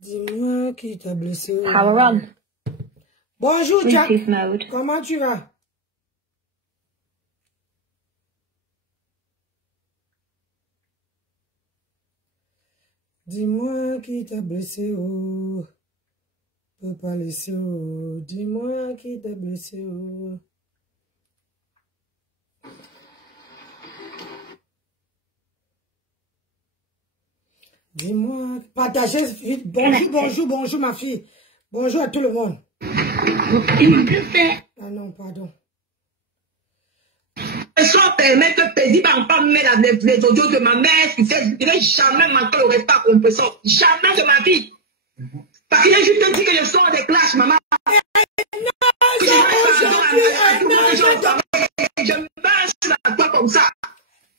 Dis-moi qui t'a blessé. Power on. Bonjour Jack. Bluetooth mode. Comment tu vas? Dis-moi qui t'a blessé, oh. Peux pas laisser, oh. Dis-moi qui t'a blessé, oh. Dis-moi, partagez vite. Bonjour, bonjour, bonjour ma fille. Bonjour à tout le monde. Ah non, pardon. Soit permettre que paisible en pas mettre les audios de ma mère sur Facebook. Je n'ai jamais manqué le respect à compresseur. Jamais de ma vie. Parce qu'il a juste dit que je sors des classes, maman. Je marche sur la toi comme ça.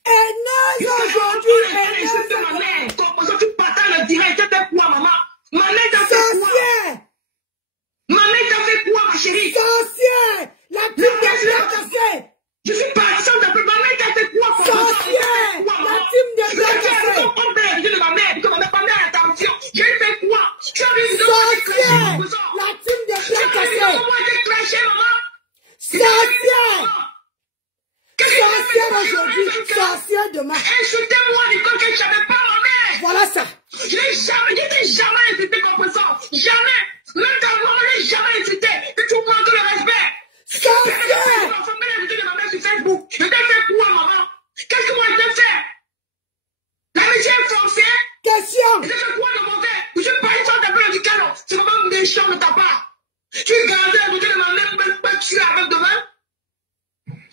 Et non, aujourd'hui, ma mère. Compresseur, tu partages le direct. Tu fais quoi, maman? Ma mère t'a fait quoi? Ma mère t'a fait quoi, ma chérie? Sorcière! La team de Black Cassé! Je suis partisane de ma mère t'a fait quoi? Sorcière! La team de Black Cassé! De ma mère, comme on n'a pas mis attention. J'ai fait quoi? Sorcière! La team de Black Cassé! Moi, j'ai clashé, maman. Sorcière! Sorcière aujourd'hui, sorcière demain. Insultez-moi, Nicole, que je ne savais pas ma mère. Voilà ça. Je n'ai jamais insulté comme ça. Jamais. Même ta maman, je n'ai jamais insulté. Que tu manques le respect. Sorcière! Ma famille a invité ma mère sur Facebook. Je t'ai fait quoi, maman? Qu'est-ce que moi je t'ai fait? L'amitié est forcée. Question. Je t'ai fait quoi de mauvais? Je ne parle pas d'un peu du canon. C'est vraiment méchant de ta part. Tu gardais à côté de ma mère pour me tuer avec demain?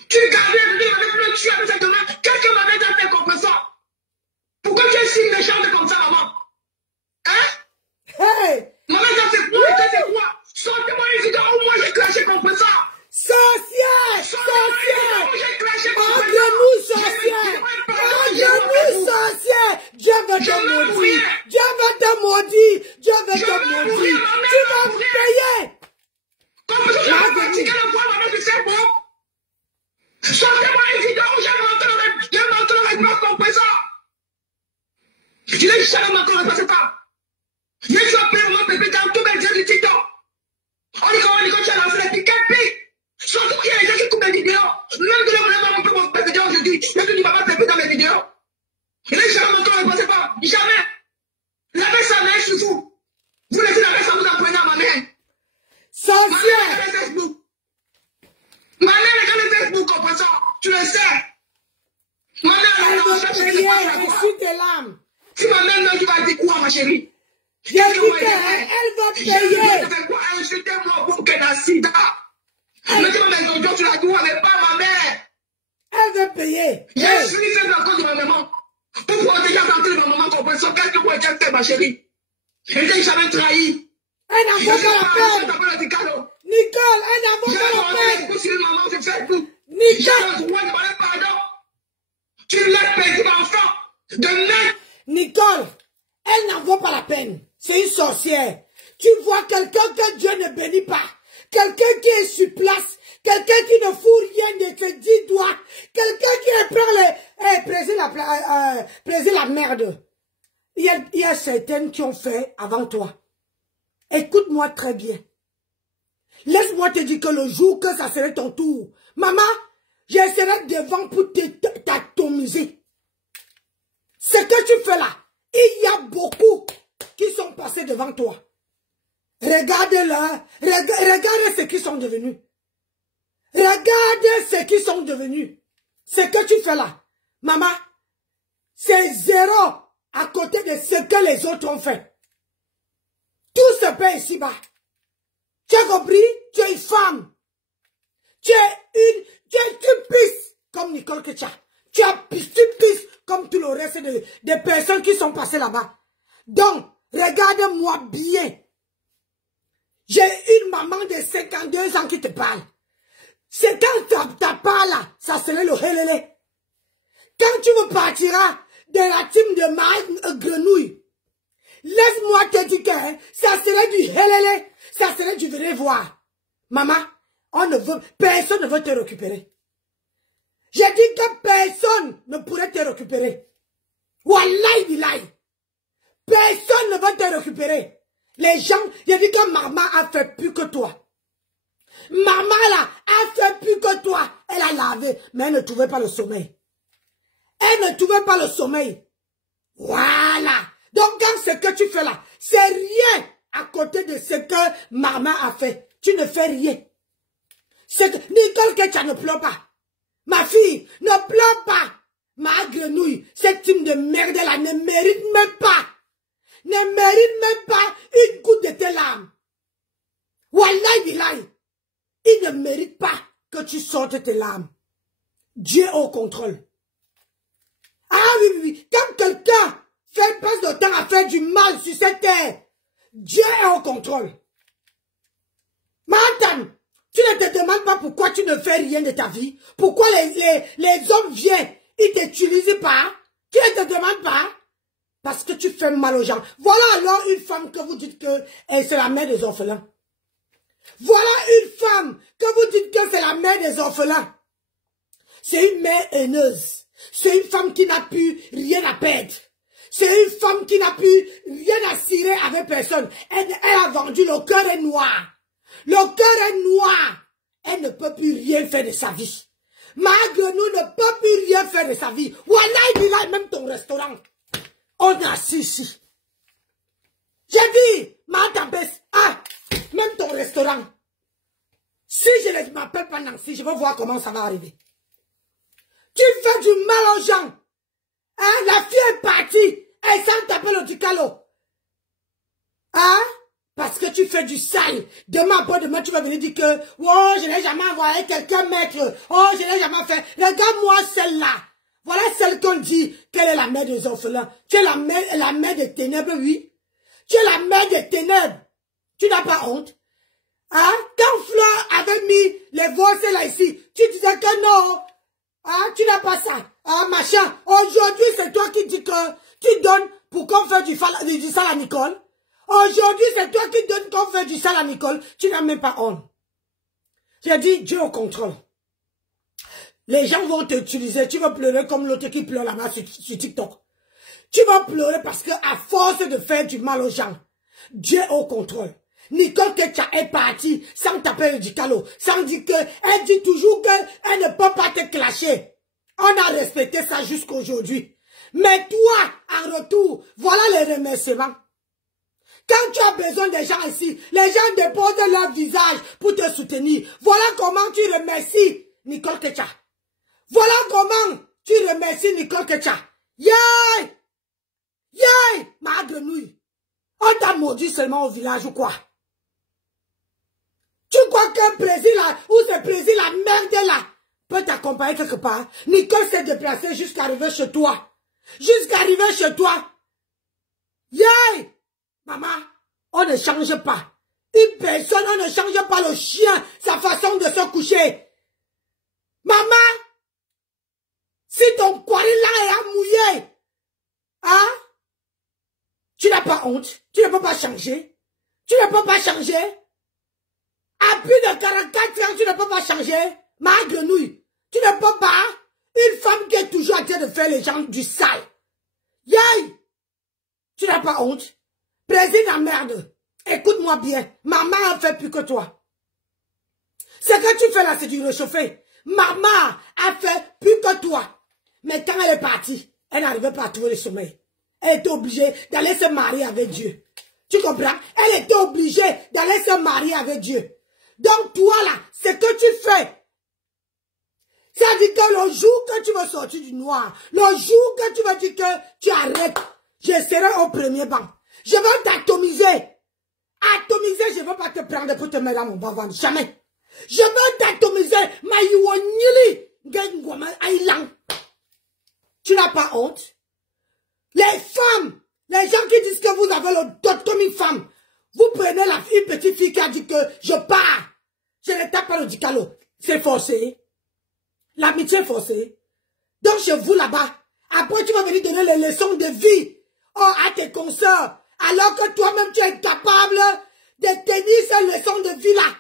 Tu gardais à côté de ma mère pour me tuer avec cette demain? Qu'est-ce que ma mère t'a fait comme ça? Pourquoi tu es si méchante comme ça, maman? Hein? Hey! Maman t'a fait quoi? T'as fait quoi? Sortez-moi les vidéos où moi j'ai clashé comme ça. Sorcière! Sorcière! Entre-nous, sorcière! Entre-nous, sorcière! Dieu va te maudire! Dieu va te maudire! Dieu va te maudire! Tu vas me payer! Comme je suis fatigué de voir ma mère sur cette bombe. Sortez-moi les vidéos où j'ai montré le respect comme ça. Je n'ai jamais manqué le respect à cette femme. Je suis appelé mon bébé dans tout mes dieux du TikTok. On dit qu'on tu as lancé les piquets. Surtout qu'il y a des gens qui coupent les vidéos. Même de l'homme, on peut mon bébé aujourd'hui. Il y a que du papa bébé dans mes vidéos. Je n'ai jamais manqué le respect à cette femme. Jamais. Lavez sa mère, je suis fou. Vous laissez laver ça, vous apprenez à ma mère. Sorcière! Ma mère est dans le Facebook, comprends ça. Tu le sais. Ma mère Elle veut prier, elle suit tes larmes. Si ma mère non, tu vas dire quoi, ma chérie? J'ai dit qu'elle va payer. Tu fais quoi? Insultez-moi pour qu'elle a sida. Mais tu m'as dit, tu l'as dit, mais pas ma mère. Elle veut payer. J'ai suivi fait la cause de ma maman. Pour protéger la santé de ma maman, comprends ça. Qu'est-ce que vous avez fait, ma chérie? Je n'ai jamais trahi. Elle n'en vaut pas la peine. Nicole, elle n'en vaut pas la peine. Nicole, elle n'en vaut pas la peine. C'est une sorcière. Tu vois quelqu'un que Dieu ne bénit pas. Quelqu'un qui est sur place. Quelqu'un qui ne fout rien de ses 10 doigts. Quelqu'un qui prend plaisir la merde. Il y a certaines qui ont fait avant toi. Écoute-moi très bien. Laisse-moi te dire que le jour que ça serait ton tour, maman, je serai devant pour t'atomiser. Ce que tu fais là, il y a beaucoup qui sont passés devant toi. Regarde-le, regarde ce qu'ils sont devenus. Regarde ce qu'ils sont devenus. Ce que tu fais là, maman, c'est zéro à côté de ce que les autres ont fait. Tout se paie ici-bas. Tu as compris? Tu es une femme. Tu pisses comme Nicole Ketcha. Tu pisses comme tout le reste des personnes qui sont passées là-bas. Donc, regarde-moi bien. J'ai une maman de 52 ans qui te parle. C'est quand ta parle là, ça serait le helele. Quand tu me partiras de la team de ma grenouille, laisse-moi te dire que ça serait du helele, ça serait du venez voir. Maman, personne ne veut te récupérer. J'ai dit que personne ne pourrait te récupérer. Wallahi billahi. Personne ne va te récupérer. Les gens, il dit que maman a fait plus que toi. Maman là a fait plus que toi. Elle a lavé, mais elle ne trouvait pas le sommeil. Elle ne trouvait pas le sommeil. Voilà. Donc quand ce que tu fais là, c'est rien à côté de ce que maman a fait. Tu ne fais rien. Nicole Ketia ne pleure pas. Ma fille, ne pleure pas. Ma grenouille, cette team de merde là ne mérite même pas. Ne mérite même pas une goutte de tes larmes. Wallahi billahi. Il ne mérite pas que tu sortes tes larmes. Dieu est au contrôle. Ah oui, oui, oui. Quand quelqu'un passe de temps à faire du mal sur cette terre, Dieu est au contrôle. Maintenant, tu ne te demandes pas pourquoi tu ne fais rien de ta vie. Pourquoi les hommes viennent, ils ne t'utilisent pas. Tu ne te demandes pas. Parce que tu fais mal aux gens. Voilà alors une femme que vous dites que c'est la mère des orphelins. Voilà une femme que vous dites que c'est la mère des orphelins. C'est une mère haineuse. C'est une femme qui n'a plus rien à perdre. C'est une femme qui n'a plus rien à cirer avec personne. Elle a vendu, le cœur est noir. Le cœur est noir. Elle ne peut plus rien faire de sa vie. Ma grenouille ne peut plus rien faire de sa vie. Wallahi billahi, même ton restaurant. On a assis ici. J'ai dit, ma tabesse, même ton restaurant. Si je ne m'appelle pas Nancy, je vais voir comment ça va arriver. Tu fais du mal aux gens. Hein? La fille est partie. Elle s'en taper le Ducalo. Hein? Parce que tu fais du sale. Demain, après-demain, tu vas venir dire que oh, je n'ai jamais envoyé quelqu'un maître. Oh, je n'ai jamais fait. Regarde-moi celle-là. Voilà celle qu'on dit qu'elle est la mère des orphelins. Tu es la mère des ténèbres, oui. Tu es la mère des ténèbres. Tu n'as pas honte. Hein? Quand Fleur avait mis les voix là ici, tu disais que non. Hein? Tu n'as pas ça. Hein, machin. Aujourd'hui, c'est toi qui dis que tu donnes pour qu'on fasse du sale à Nicole. Aujourd'hui, c'est toi qui donnes qu'on fait du sale à Nicole. Tu n'as même pas honte. J'ai dit, Dieu au contrôle. Les gens vont t'utiliser. Tu vas pleurer comme l'autre qui pleure là-bas sur TikTok. Tu vas pleurer parce que à force de faire du mal aux gens, Dieu est au contrôle. Nicole Ketia est partie sans taper le Ducalo, sans dire que, elle dit toujours qu'elle ne peut pas te clasher. On a respecté ça jusqu'aujourd'hui. Mais toi, en retour, voilà les remerciements. Quand tu as besoin des gens ici, les gens déposent leur visage pour te soutenir. Voilà comment tu remercies Nicole Ketia. Voilà comment tu remercies Nicole Ketia. Yay! Yay! Ma grenouille. On t'a maudit seulement au village ou quoi? Tu crois qu'un plaisir là, ou ce plaisir la merde là, peut t'accompagner quelque part? Nicole s'est déplacée jusqu'à arriver chez toi. Jusqu'à arriver chez toi. Yay! Maman, on ne change pas. Une personne, on ne change pas le chien, sa façon de se coucher. Maman, si ton poilet là est mouillé, hein? Tu n'as pas honte. Tu ne peux pas changer. Tu ne peux pas changer. À plus de 44 ans, tu ne peux pas changer. Ma grenouille, tu ne peux pas. Une femme qui est toujours en train de faire les gens du sale. Yay! Tu n'as pas honte. Président la merde. Écoute-moi bien. Maman a fait plus que toi. Ce que tu fais là, c'est du réchauffé. Maman a fait plus que toi. Mais quand elle est partie, elle n'arrivait pas à trouver le sommeil. Elle était obligée d'aller se marier avec Dieu. Tu comprends? Elle était obligée d'aller se marier avec Dieu. Donc toi là, ce que tu fais, ça dit que le jour que tu vas sortir du noir, le jour que tu vas dire que tu arrêtes, je serai au premier banc. Je vais t'atomiser. Atomiser, je ne vais pas te prendre pour te mettre dans mon bavard. Jamais. Je vais t'atomiser. Tu n'as pas honte? Les femmes, les gens qui disent que vous avez le dot comme une femme, vous prenez une petite fille qui a dit que je pars. Je ne tape pas le Ducalo. C'est forcé. L'amitié est forcée. Donc chez vous là-bas, après tu vas venir donner les leçons de vie à tes consoeurs. Alors que toi-même tu es capable de tenir ces leçons de vie là.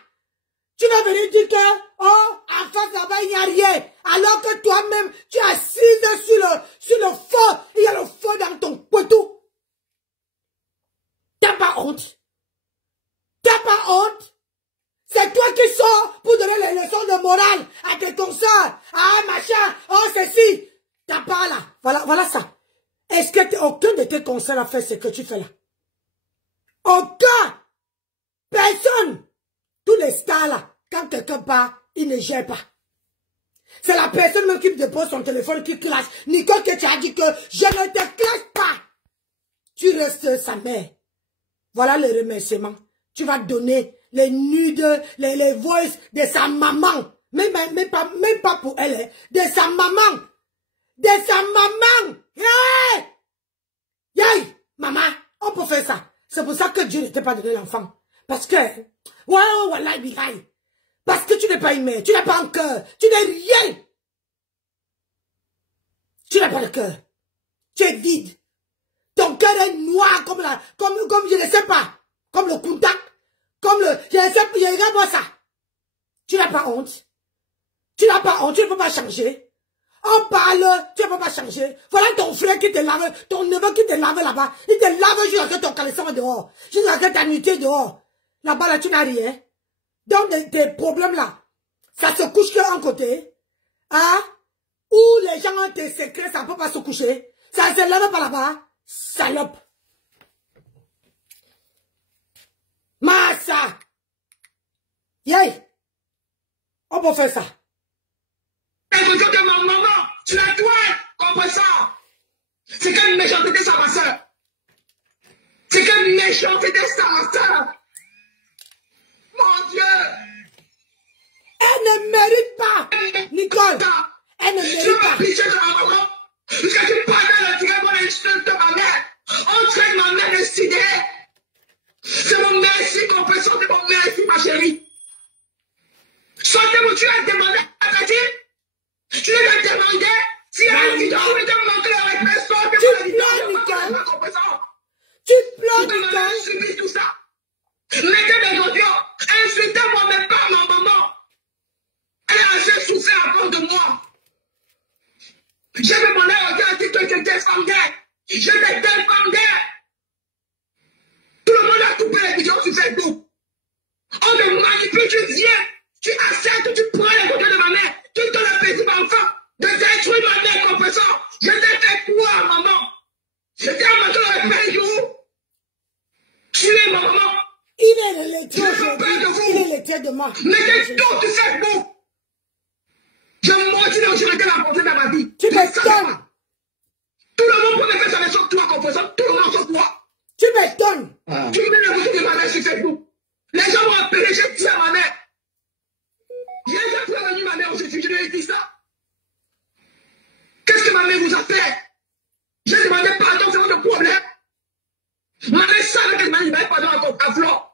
Tu vas venir dire que, en face là-bas il n'y a rien. Alors que toi-même tu es assise sur le feu. Il y a le feu dans ton poteau. T'as pas honte. honte? C'est toi qui sors pour donner les leçons de morale à tes consoeurs. Ah, machin, oh, ceci. T'as pas là. Voilà ça. Est-ce que aucun de tes consoeurs a fait ce que tu fais là? Aucun. Personne. Tous les stars là, quand quelqu'un part, ils ne gèrent pas. C'est la personne même qui dépose son téléphone qui clash. Nicole, que tu as dit que je ne te clash pas. Tu restes sa mère. Voilà le remerciement. Tu vas donner les nudes, les voices de sa maman. Même pas pour elle, hein. De sa maman. De sa maman. Hey! Hey! Maman, on peut faire ça. C'est pour ça que Dieu ne t'a pas donné l'enfant. Parce que, wallah, bilaï. Parce que tu n'es pas une mère, tu n'as pas un cœur, tu n'es rien. Tu n'as pas de cœur. Tu es vide. Ton cœur est noir comme je ne sais pas, comme le contact, comme le, je ne sais pas, regarde-moi ça. Tu n'as pas honte. Tu n'as pas honte, tu ne peux pas changer. On parle, tu ne peux pas changer. Voilà ton frère qui te lave, ton neveu qui te lave là-bas. Il te lave jusqu'à ton caleçon dehors, jusqu'à ta nuitée dehors. Là-bas, là, tu n'as rien. Donc, des problèmes là, ça se couche qu'un côté, hein, où les gens ont des secrets, ça ne peut pas se coucher, ça se lève par là-bas, salope. Massa. Yay. On peut faire ça. Que ma maman, tu l'as toi, comprends ça. C'est quelle méchanceté ça, ma soeur. C'est quelle méchanceté ça, ma soeur. Mon Dieu! Elle ne mérite pas! Nicole! Elle ne mérite pas! Jusqu'à tu parles de tirer mon insulte de ma mère! On traite ma mère de sidérée! C'est mon merci qu'on peut sortir mon merci, ma chérie! Sortez-moi, tu as demandé à ta fille? Tu lui as demandé? Si elle a dit, je vais te montrer avec mes sorts, tu pleures, Nicole! Tu pleures, Nicole! Subis tout ça! Mettez des audios, insultez-moi, mais pas ma maman. Elle a assez souffert à cause de moi. J'ai demandé à Dieu à dire que je défendais. Je te défendais. Tout le monde a coupé les vidéos sur Facebook. On te manipule, tu viens, tu acceptes, tu prends les photos de ma mère, tu donnes le petit enfant de détruire ma mère comme ça. Je t'ai fait quoi, maman? Je t'ai amassé dans le pays où? Tu es ma maman. Il est le laitier aujourd'hui, il est le laitier demain. Mettez tout sur Facebook. Je m'ordine où je vais te l'apporter dans ma vie. Tu m'étonnes. Tout le monde peut me faire ça, mais sauf toi, composant. Tout le monde sauf toi. Tu m'étonnes. Tu mets la photo de ma mère sur Facebook. Les gens m'ont appelé, j'ai dit à ma mère. J'ai prévenu ma mère aujourd'hui, je lui ai dit ça. Qu'est-ce que ma mère vous a fait? J'ai demandé pardon, c'est votre problème. Ma mère savait que je m'avais demandé pardon à Flore.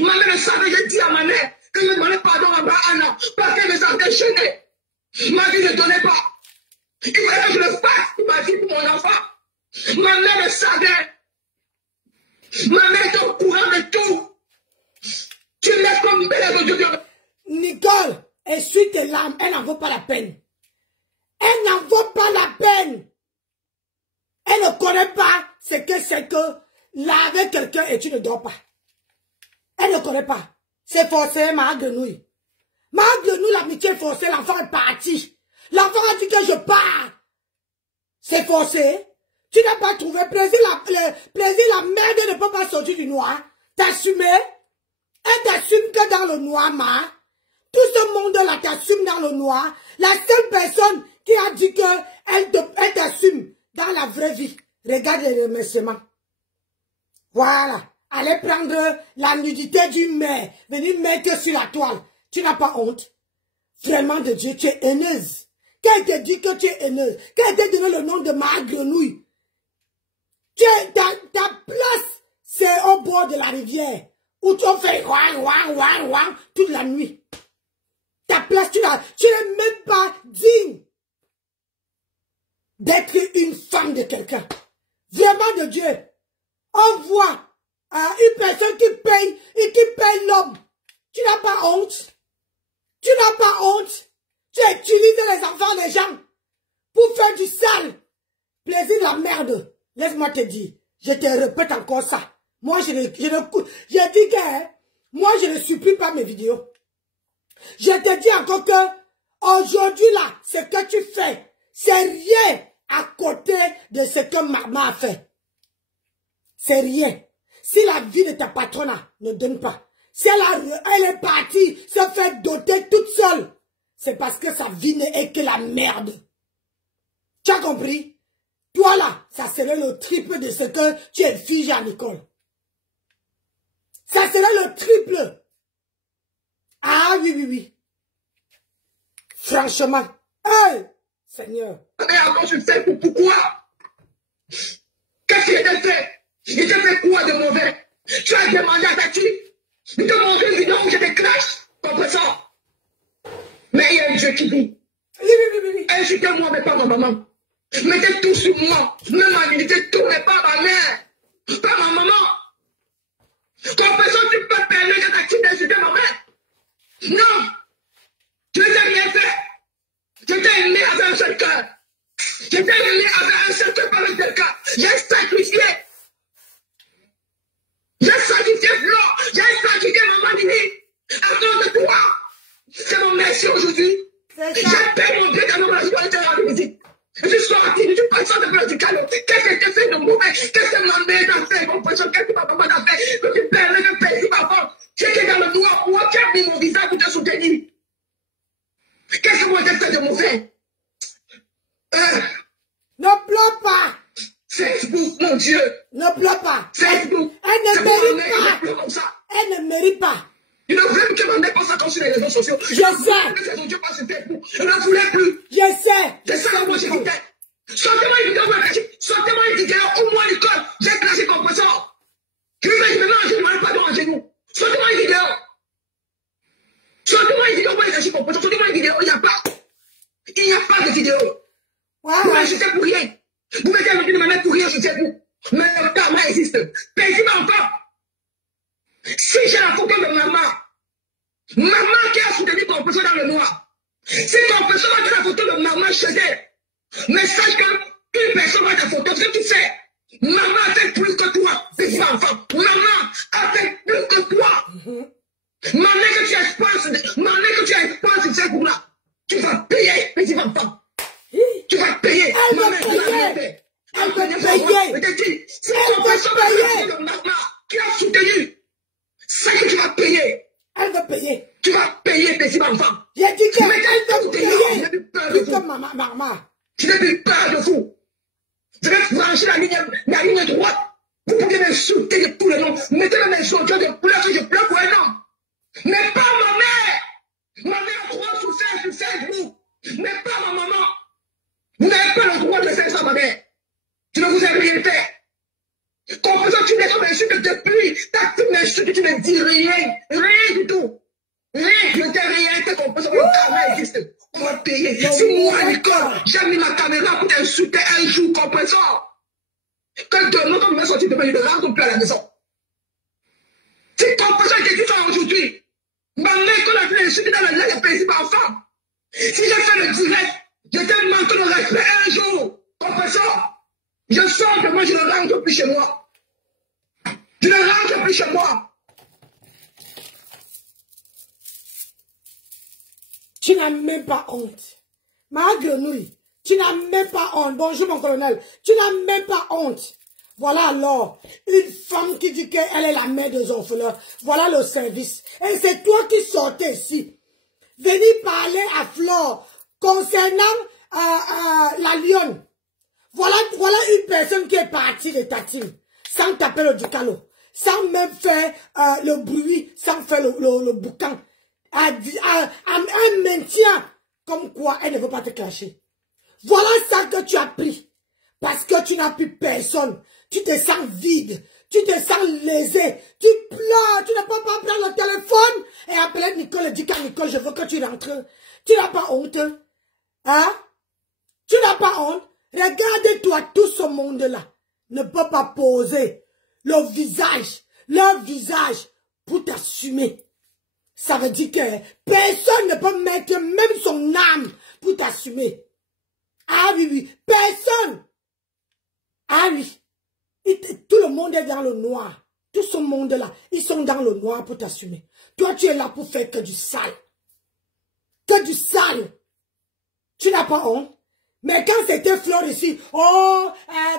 Ma mère savait, j'ai dit à ma mère que je demandais pardon à Anna parce qu'elle me sentait gênée. Ma vie ne donnait pas. Il fallait que je le fasse pour ma vie, pour mon enfant. Ma mère le savait. Ma mère est au courant de tout. Tu laisses comme belle aujourd'hui. Nicole, essuie tes larmes, elle n'en vaut pas la peine. Elle n'en vaut pas la peine. Elle ne connaît pas ce que c'est que laver quelqu'un et tu ne dors pas. Elle ne connaît pas. C'est forcé, ma grenouille. Ma grenouille, l'amitié est forcée, l'enfant est parti. L'enfant a dit que je pars. C'est forcé. Tu n'as pas trouvé plaisir, la merde ne peut pas sortir du noir. T'assumer. Elle t'assume que dans le noir, ma. Tout ce monde-là t'assume dans le noir. La seule personne qui a dit que elle t'assume dans la vraie vie. Regarde les remerciements. Voilà. Allez prendre la nudité d'une mère. Venir mettre sur la toile. Tu n'as pas honte. Vraiment de Dieu, tu es haineuse. Qu'elle te dit que tu es haineuse. Qu'elle te donne le nom de ma grenouille. Ta place, c'est au bord de la rivière. Où tu fais ouang toute la nuit. Ta place, tu n'es même pas digne d'être une femme de quelqu'un. Vraiment de Dieu. On voit une personne qui paye et qui paye l'homme. Tu n'as pas honte. Tu n'as pas honte. Tu utilises les enfants des gens pour faire du sale. Plaisir de la merde. Laisse-moi te dire. Je te répète encore ça. Moi, je dis que Moi, je ne supprime pas mes vidéos. Je te dis encore que aujourd'hui, là, ce que tu fais, c'est rien à côté de ce que maman a fait. C'est rien. Si la vie de ta patronne ne donne pas, si elle est partie, se fait doter toute seule, c'est parce que sa vie n'est que la merde. Tu as compris? Toi là, ça serait le triple de ce que tu exiges à Nicole. Ça serait le triple. Ah oui, oui, oui. Franchement. Hey, Seigneur. Et avant, je sais pourquoi. Qu'est-ce qu'il t'a fait? Il t'a fait quoi de mauvais? Tu as demandé à ta fille de te montrer une vidéo où je te clash. Comme ça. Mais il y a un Dieu qui vit. Oui. Insultez-moi, mais pas ma maman. Mettez tout sur moi. Même ma dignité, tout, mais pas ma mère. Pas ma maman. Comme ça, tu peux permettre à ta fille d'insulter ma mère. Non. Je n'ai rien fait. J'étais aimé avec un seul cœur. J'étais aimé avec un seul cœur par un seul cœur. J'ai sacrifié. J'ai sacrifié Flore. J'ai sacrifié maman Dini. À cause de toi. C'est mon merci aujourd'hui. J'ai payé mon billet dans la joie de la musique. Je suis sorti, je suis passé de faire du calot. Qu'est-ce que tu fais de mauvais? Qu'est-ce que ma mère a fait? Mon poisson, qu'est-ce que ma maman a fait? Que tu permets de payer ma femme. J'étais dans le noir. Moi qui ai mis mon visage pour te soutenir. Qu'est-ce que moi j'ai fait de mauvais? Ne pleure pas. Facebook, mon Dieu. Ne pleure pas. Facebook. Elle ne mérite pas. Elle ne mérite pas. Je ne voulais plus que ma mère pense à sur les réseaux sociaux. Je sais. Je ne pas sur Facebook. Je ne voulais plus. Je sais. C'est ça que moi j'ai dit. Sortez-moi une vidéo, sortez-moi une vidéo, au moins l'école. J'ai classé comme ça. Je vais maintenant, je ne demande pas de genou. Sortez-moi une vidéo. Sortez-moi une vidéo, moi j'ai classé comme ça. Sortez-moi une vidéo. Il n'y a pas. Il n'y a pas de vidéo. Vous m'insultez pour rien. Vous mettez un de ma mère pour rien, je sais vous. Mais le karma existe. Paisez-moi encore. Si j'ai la photo de maman qui a soutenu ton personne dans le noir, si ton personne a la photo de maman chez elle, mais sache qu'une personne a ta photo, ce que tu sais, maman a fait plus que toi, petit enfant. Maman a fait plus que toi. Maman que tu expenses sur ces coups-là, tu vas payer, petit enfant. Tu vas payer. Elle va payer. Elle va payer. Si ton personne a la photo de maman qui a soutenu, c'est que tu vas payer. Elle va payer. Tu vas payer, petit enfant. J'ai dit qu'elle va payer. Je n'ai plus peur de vous. Maman. Je n'ai plus peur de vous. Je vais franchir la ligne droite. Vous pouvez m'insulter de tous les noms. Mettez le main sur le cœur de pleurs que je pleure pour un homme. Mais pas ma mère. Ma mère a trop souffert sur Facebook. Mais pas ma maman. Vous n'avez pas le droit de faire ça, ma mère. Je ne vous ai rien fait. Comme ça, tu n'es pas insulté depuis. Ta fille m'insulte, tu ne dis rien. Rien du tout. Rien. Je t'ai rien fait comme ça. Le karma existe. On va payer. Si moi, à l'école, j'ai mis ma caméra pour t'insulter un jour, comme ça. Quand demain, quand tu vas sortir demain, je ne rentre plus à la maison. Si ton personne était dit ça aujourd'hui, ma mère, quand elle a fait insulter dans la lettre, elle pas enfant. Si j'ai fait le direct, je t'ai manqué de respect un jour, comme ça. Je sors demain, je ne rentre plus chez moi. Je ne rentre plus chez moi. Tu n'as même pas honte. Ma grenouille, tu n'as même pas honte. Bonjour mon colonel. Tu n'as même pas honte. Voilà alors, une femme qui dit qu'elle est la mère des orphelins. Voilà le service. Et c'est toi qui sortais ici. Venez parler à Flore concernant la lionne. Voilà une personne qui est partie de ta team, sans taper le ducalo, sans même faire le bruit, sans faire le boucan. Un maintien comme quoi elle ne veut pas te clasher. Voilà ça que tu as pris. Parce que tu n'as plus personne. Tu te sens vide. Tu te sens lésé. Tu pleures. Tu ne peux pas prendre le téléphone et appeler Nicole et dire qu'à Nicole, je veux que tu rentres. Tu n'as pas honte. Hein? Tu n'as pas honte. Regarde-toi, tout ce monde-là ne peut pas poser leur visage pour t'assumer. Ça veut dire que personne ne peut mettre même son âme pour t'assumer. Ah oui, personne. Ah oui. Tout le monde est dans le noir. Tout ce monde-là, ils sont dans le noir pour t'assumer. Toi, tu es là pour faire que du sale. Que du sale. Tu n'as pas honte. Mais quand c'était Flore ici, oh,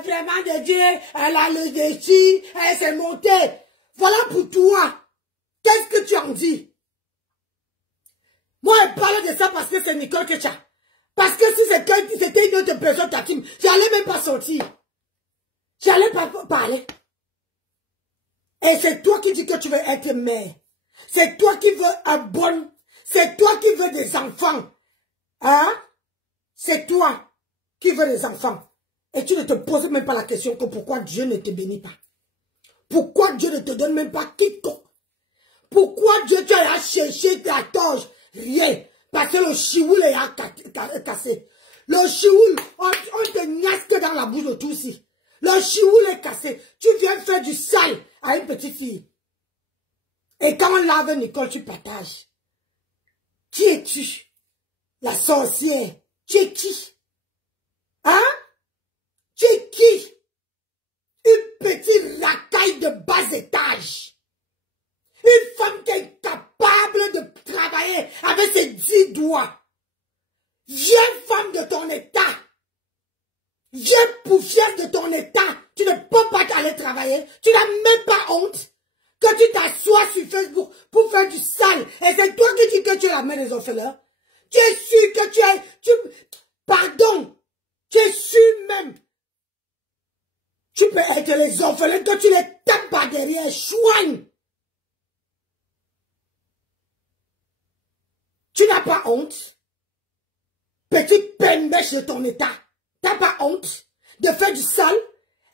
vraiment de Dieu, elle a le défi, elle s'est montée. Voilà pour toi. Qu'est-ce que tu en dis? Moi, elle parle de ça parce que c'est Nicole Kecha. Parce que si c'était une autre personne, ta team, j'allais même pas sortir. J'allais pas parler. Et c'est toi qui dis que tu veux être mère. C'est toi qui veux un bon. C'est toi qui veux des enfants. Hein? C'est toi qui veux des enfants. Et tu ne te poses même pas la question que pourquoi Dieu ne te bénit pas. Pourquoi Dieu ne te donne même pas quiconque. Pourquoi Dieu tu as cherché ta torche. Rien. Parce que le chioul est cassé. Le chioul, on te niaque dans la bouche de tout ici. Le chioul est cassé. Tu viens faire du sale à une petite fille. Et quand on lave Nicole, tu partages. Qui es-tu? La sorcière. Tu es qui? Hein? Tu es qui? Une petite racaille de bas étage. Une femme qui est capable de travailler avec ses 10 doigts. Viens femme de ton état. Viens poufière de ton état. Tu ne peux pas aller travailler. Tu n'as même pas honte. Que tu t'assois sur Facebook pour faire du sale. Et c'est toi qui dis que tu es la mère des orphelins. Tu es sûr que tu es... pardon. Tu es sûr même. Tu peux être les orphelins que tu les tapes par derrière. Chouigne. Tu n'as pas honte. Petite pembèche de ton état. Tu n'as pas honte de faire du sale.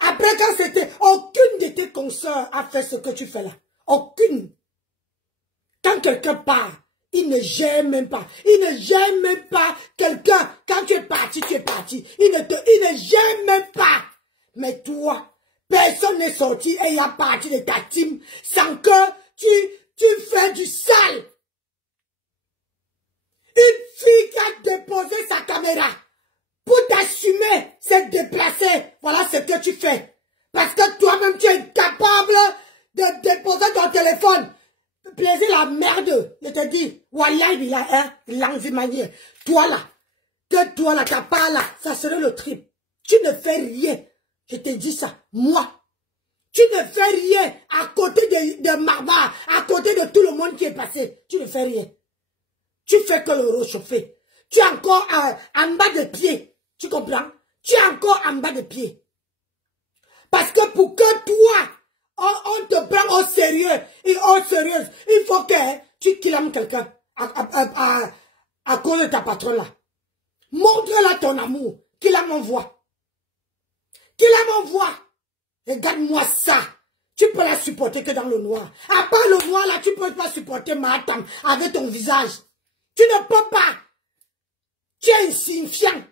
Après quand c'était... Aucune de tes consoeurs a fait ce que tu fais là. Aucune. Quand quelqu'un part, il ne gère même pas. Il ne gère même pas quelqu'un. Quand tu es parti, tu es parti. Il ne gère même pas. Mais toi, personne n'est sorti et il a parti de ta team sans que tu fais du sale. Une fille qui a déposé sa caméra pour t'assumer, s'est déplacée. Voilà ce que tu fais. Parce que toi-même, tu es capable de déposer ton téléphone. Plaisir la merde. Je te dis, Wallah, il a un l'anzimanier. Toi là, que toi là, t'as pas là, ça serait le trip. Tu ne fais rien. Je te dis ça, moi. Tu ne fais rien à côté de Marba, à côté de tout le monde qui est passé. Tu ne fais rien. Tu fais que le réchauffer. Tu es encore en bas de pied. Tu comprends? Tu es encore en bas de pied. Parce que pour que toi, on te prenne au sérieux, il faut que tu killes quelqu'un à cause de ta patronne là. Montre-la ton amour, qu'il la m'envoie. Qu'il la m'envoie. Regarde-moi ça. Tu peux la supporter que dans le noir. À part le noir là, tu ne peux pas supporter Mahatam avec ton visage. Tu ne peux pas. Tu es insignifiant.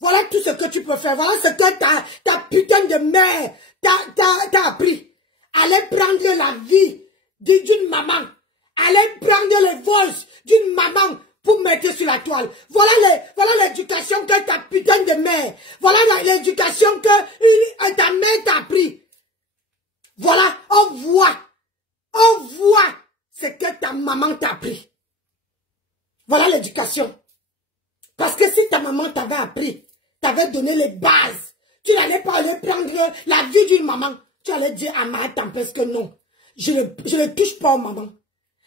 Voilà tout ce que tu peux faire. Voilà ce que ta putain de mère t'a appris. Allez prendre la vie d'une maman. Allez prendre les voices d'une maman pour mettre sur la toile. Voilà l'éducation que ta putain de mère. Voilà l'éducation que ta mère t'a appris. Voilà, on voit ce que ta maman t'a appris. Voilà l'éducation. Parce que si ta maman t'avait appris, t'avait donné les bases, tu n'allais pas aller prendre la vie d'une maman. Tu allais dire à Mahatam parce que non, je ne touche pas aux mamans.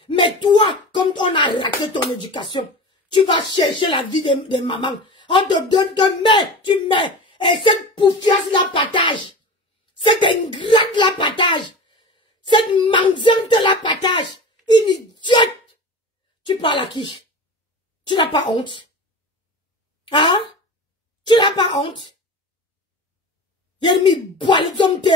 Mais toi, comme on a raté ton éducation, tu vas chercher la vie des mamans. On te donne que mets, tu mets. Et cette poufiasse la partage. Cette ingrate la partage. Cette mendiante la partage. Une idiote. Tu parles à qui? Tu n'as pas honte? Hein? Tu n'as pas honte? Yermi Boalizomte.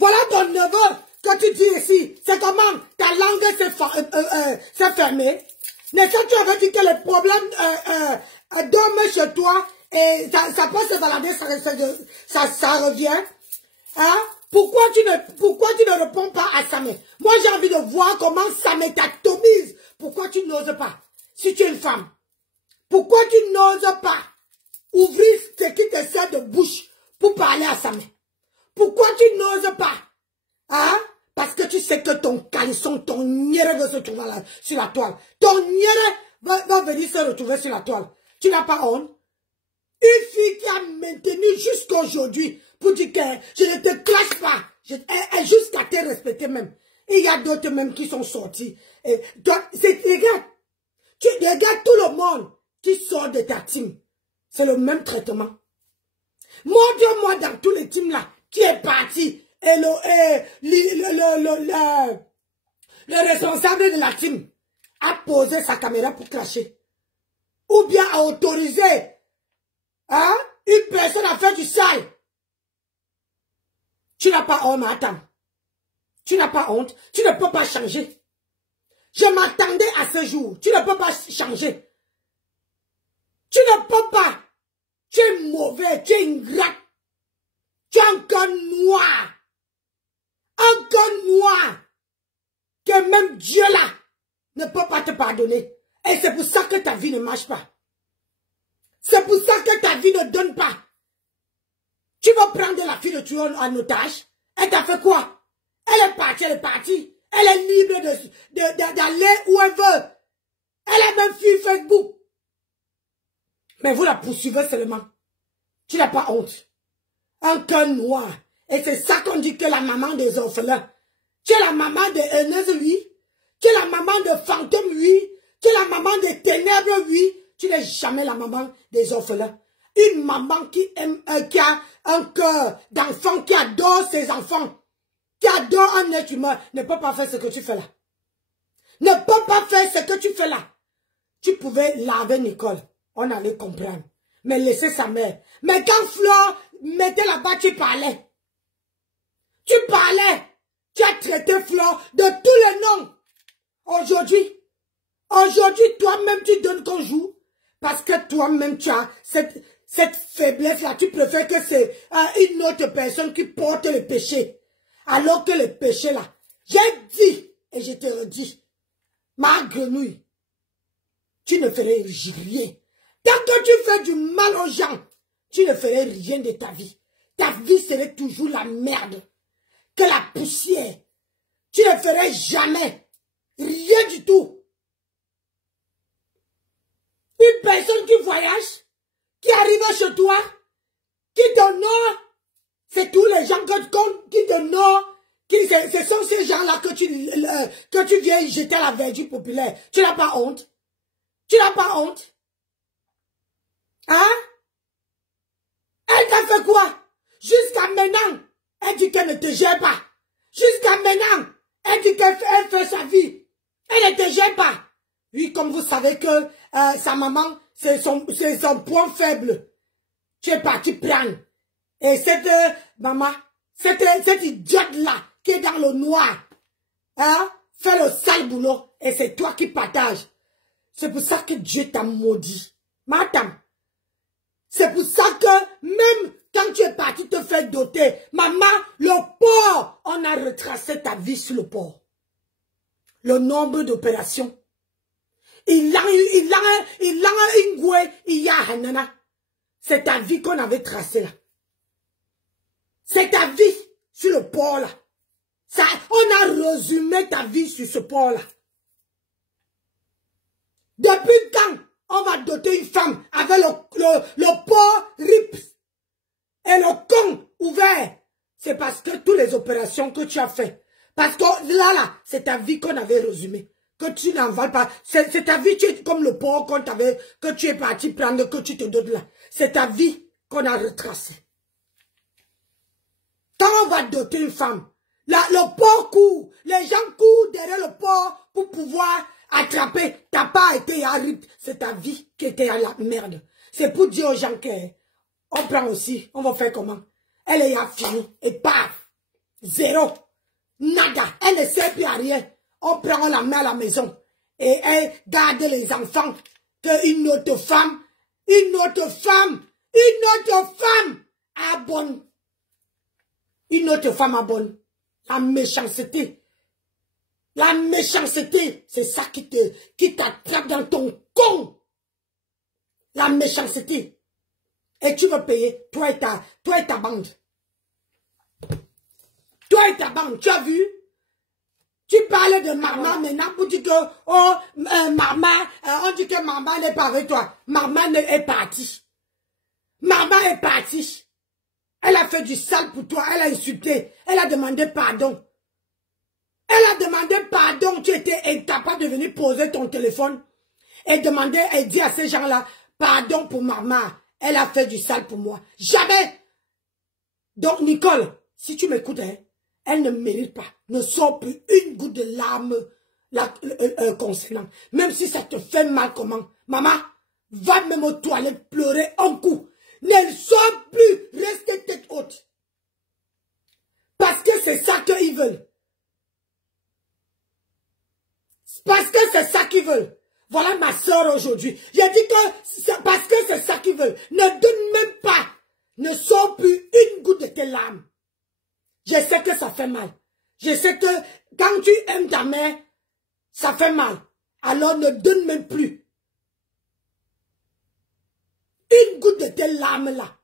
Voilà ton neveu que tu dis ici. C'est comment ta langue s'est fermée. N'est-ce pas que tu avais dit que le problème dorment chez toi et ça peut se balader, ça revient. Hein? Pourquoi tu ne réponds pas à Samé? Moi j'ai envie de voir comment Samé t'atomise. Pourquoi tu n'oses pas? si tu es une femme, pourquoi tu n'oses pas ouvrir ce qui te sert de bouche pour parler à sa mère? Pourquoi tu n'oses pas? Hein? Parce que tu sais que ton caleçon, ton nière va se retrouver sur la toile. Ton nière va venir se retrouver sur la toile. Tu n'as pas honte? Une fille qui a maintenu jusqu'à aujourd'hui pour dire que je ne te classe pas. Jusqu'à te respecter même. Et il y a d'autres même qui sont sortis. Regarde, tu regardes tout le monde qui sort de ta team. C'est le même traitement. Montre-moi dans tous les teams là qui est parti. Et le responsable de la team a posé sa caméra pour cracher. Ou bien a autorisé une personne à faire du sale. Tu n'as pas honte, madame. Tu n'as pas honte. Tu ne peux pas changer. Je m'attendais à ce jour. Tu ne peux pas changer. Tu ne peux pas. Tu es mauvais. Tu es ingrat. Tu es un cœur noir. Un cœur noir. Que même Dieu là ne peut pas te pardonner. Et c'est pour ça que ta vie ne marche pas. C'est pour ça que ta vie ne donne pas. Tu vas prendre la fille de Tuon en otage. Elle t'a fait quoi? Elle est partie, elle est partie. Elle est libre d'aller où elle veut. Elle est même fille Facebook. Mais vous la poursuivez seulement. Tu n'as pas honte. Un cœur noir. Et c'est ça qu'on dit que la maman des orphelins. Tu es la maman de Ernest, oui. Tu es la maman de Fantôme, oui. Tu es la maman des ténèbres, oui. Tu n'es jamais la maman des orphelins. Une maman qui aime, qui a un cœur d'enfant, qui adore ses enfants, qui adore un être humain, ne peut pas faire ce que tu fais là. Ne peut pas faire ce que tu fais là. Tu pouvais laver Nicole, on allait comprendre. Mais laisser sa mère. Mais quand Flore mettait là-bas, tu parlais. Tu parlais. Tu as traité Flore de tous les noms. Aujourd'hui, toi-même, tu donnes ton jour. Parce que toi-même, tu as cette faiblesse-là. Tu préfères que c'est une autre personne qui porte le péché. Alors que le péché, là, j'ai dit, et je te redis, ma grenouille, tu ne ferais rien. Tant que tu fais du mal aux gens, tu ne ferais rien de ta vie. Ta vie serait toujours la merde. Que la poussière. Tu ne ferais jamais rien du tout. Une personne qui voyage, qui arrive chez toi, qui t'honore, c'est tous les gens qui t'honorent, ce sont ces gens-là que tu viens jeter à la verdure populaire. Tu n'as pas honte? Tu n'as pas honte? Hein? Elle t'a fait quoi? Jusqu'à maintenant, elle dit qu'elle ne te gère pas. Jusqu'à maintenant, elle dit qu'elle fait sa vie. Elle ne te gère pas. Oui, comme vous savez que sa maman, c'est son point faible. Tu es parti prendre. Et cette maman, cette idiote-là, qui est dans le noir, hein, fait le sale boulot. Et c'est toi qui partages. C'est pour ça que Dieu t'a maudit. Madame, c'est pour ça que même quand tu es parti te faire doter, maman, le porc, on a retracé ta vie sur le porc. Le nombre d'opérations. C'est ta vie qu'on avait tracée là. C'est ta vie sur le port là. Ça, on a résumé ta vie sur ce port là. Depuis quand on va doter une femme avec le port rips et le con ouvert? C'est parce que toutes les opérations que tu as faites. Parce que là, c'est ta vie qu'on avait résumée. Que tu n'envales pas. C'est ta vie, tu es comme le porc que tu es parti prendre, que tu te donnes là. C'est ta vie qu'on a retracée. Quand on va doter une femme, le porc court. Les gens courent derrière le porc pour pouvoir attraper. T'as pas été à rip. C'est ta vie qui était à la merde. C'est pour dire aux gens qu'on prend aussi. On va faire comment? Elle est à fini. Et paf! Zéro. Nada. Elle ne sert plus à rien. On prend, on la met à la maison. Et elle garde les enfants. Qu'une autre femme abonne. Une autre femme abonne. La méchanceté. La méchanceté, c'est ça qui t'attrape dans ton La méchanceté. Et tu veux payer, toi et ta bande. Toi et ta bande, tu as vu? Tu parles de maman maintenant pour dire que, oh, maman, on dit que maman n'est pas avec toi. Maman est partie. Maman est partie. Elle a fait du sale pour toi, elle a insulté, elle a demandé pardon. Elle a demandé pardon, tu étais incapable de venir poser ton téléphone et demander, et dire à ces gens-là, pardon pour maman, elle a fait du sale pour moi. Jamais. Donc Nicole, si tu m'écoutes, hein, elle ne mérite pas, ne sort plus une goutte de larmes concernant. Même si ça te fait mal comment. Maman, va même aux toilettes pleurer un coup. Ne sort plus, restez tête haute. Parce que c'est ça qu'ils veulent. Parce que c'est ça qu'ils veulent. Voilà ma soeur aujourd'hui. J'ai dit que parce que c'est ça qu'ils veulent. Ne donne même pas. Ne sors plus une goutte de tes larmes. Je sais que ça fait mal. Je sais que quand tu aimes ta mère, ça fait mal. Alors ne donne même plus. Une goutte de tes larmes là.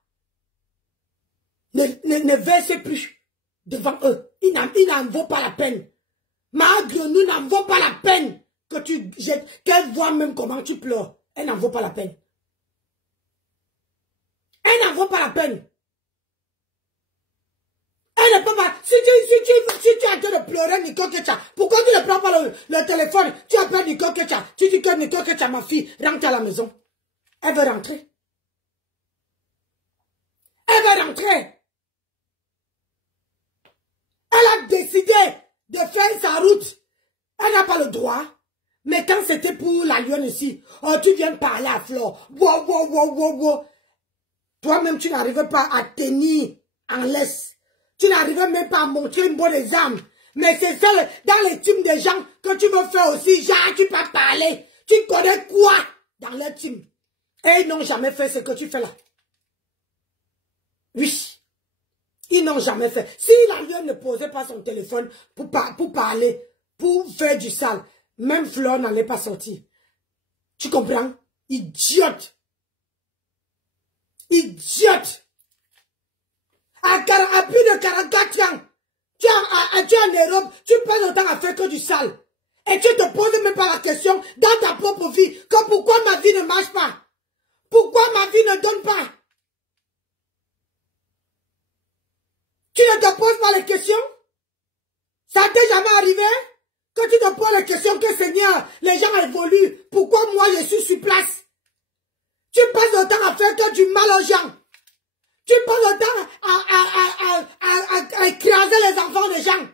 Ne verse plus devant eux. Ils n'en vaut pas la peine. Malgré nous n'en vaut pas la peine que tu jettes, qu'elle voit même comment tu pleures. Elle n'en vaut pas la peine. Elle n'en vaut pas la peine. Elle ne peut pas. Si tu es en train de pleurer Nicole Ketia, pourquoi tu ne prends pas le téléphone? Tu appelles Nicole Ketia. Tu dis que Nicole Ketia, ma fille, rentre à la maison. Elle veut rentrer. Elle veut rentrer. Elle a décidé de faire sa route. Elle n'a pas le droit. Mais quand c'était pour la lionne ici, oh, tu viens parler à Flore. Wow. Toi-même, tu n'arrives pas à tenir en laisse. Tu n'arrives même pas à montrer une bonne exemple. Mais c'est ça, dans les teams des gens que tu veux faire aussi. Genre, tu peux parler. Tu connais quoi dans leur team? Et ils n'ont jamais fait ce que tu fais là. Oui. Ils n'ont jamais fait. Si la lionne ne posait pas son téléphone pour parler, pour faire du sale, même Flore n'allait pas sortir. Tu comprends? Idiote. Idiote. À plus de 44 ans, tu es en Europe, tu passes autant à faire que du sale. Et tu te poses même pas la question dans ta propre vie, que pourquoi ma vie ne marche pas? Pourquoi ma vie ne donne pas? Tu ne te poses pas les questions? Ça t'est jamais arrivé? Que tu te poses les questions que Seigneur, les gens évoluent. Pourquoi moi je suis sur place? Tu passes autant à faire que du mal aux gens. Tu passes autant à écraser les enfants des gens.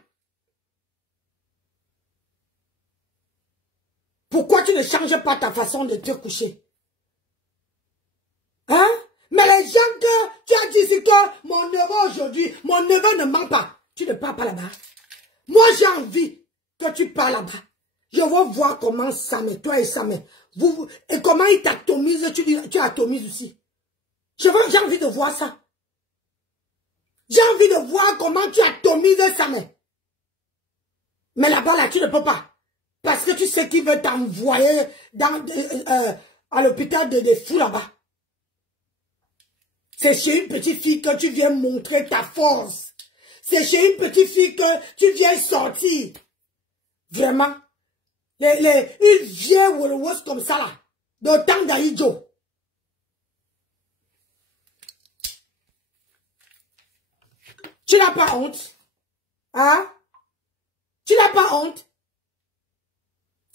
Pourquoi tu ne changes pas ta façon de te coucher? Hein? Mais les gens que tu as dit ici que mon neveu aujourd'hui, mon neveu ne ment pas. Tu ne parles pas là-bas. Moi j'ai envie que tu parles là-bas. Je veux voir comment Samé, toi et Samé, et comment il t'atomise, tu atomises aussi. J'ai envie de voir ça. J'ai envie de voir comment tu atomises Samé. Mais là-bas, là, tu ne peux pas. Parce que tu sais qu'il veut t'envoyer à l'hôpital des fous là-bas. C'est chez une petite fille que tu viens montrer ta force. C'est chez une petite fille que tu viens sortir. Vraiment. Une vieille Wolowos comme ça là. De temps d'Aïdjo. Tu n'as pas honte? Hein? Tu n'as pas honte?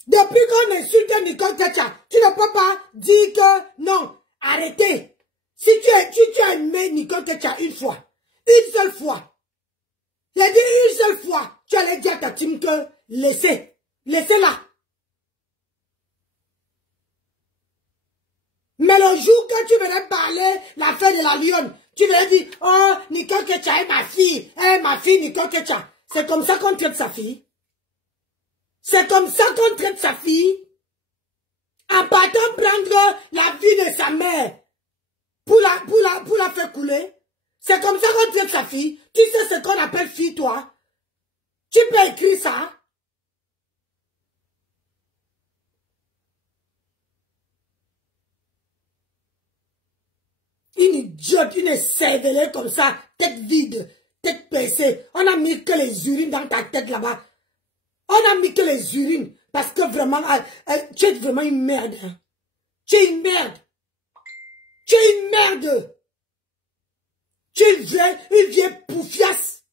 Depuis qu'on insulte Nicole Ketia, tu ne peux pas dire que non, arrêtez. Si tu as aimé Nicole Ketia une fois, une seule fois, j'ai dit une seule fois, tu allais dire à ta team que laissez-la. Mais le jour que tu venais parler l'affaire de la lionne, tu venais dire, oh, Nicole Ketia est ma fille Nicole Ketia. C'est comme ça qu'on traite sa fille. C'est comme ça qu'on traite sa fille. En partant prendre la vie de sa mère pour la faire couler. C'est comme ça qu'on traite sa fille. Tu sais ce qu'on appelle fille, toi. Tu peux écrire ça. Une idiote, une cervelée comme ça, tête vide, tête percée. On a mis que les urines dans ta tête là-bas. On a mis que les urines. Parce que vraiment, tu es vraiment une merde. Hein. Tu es une merde. Tu es une merde. Tu es une vieille poufiasse.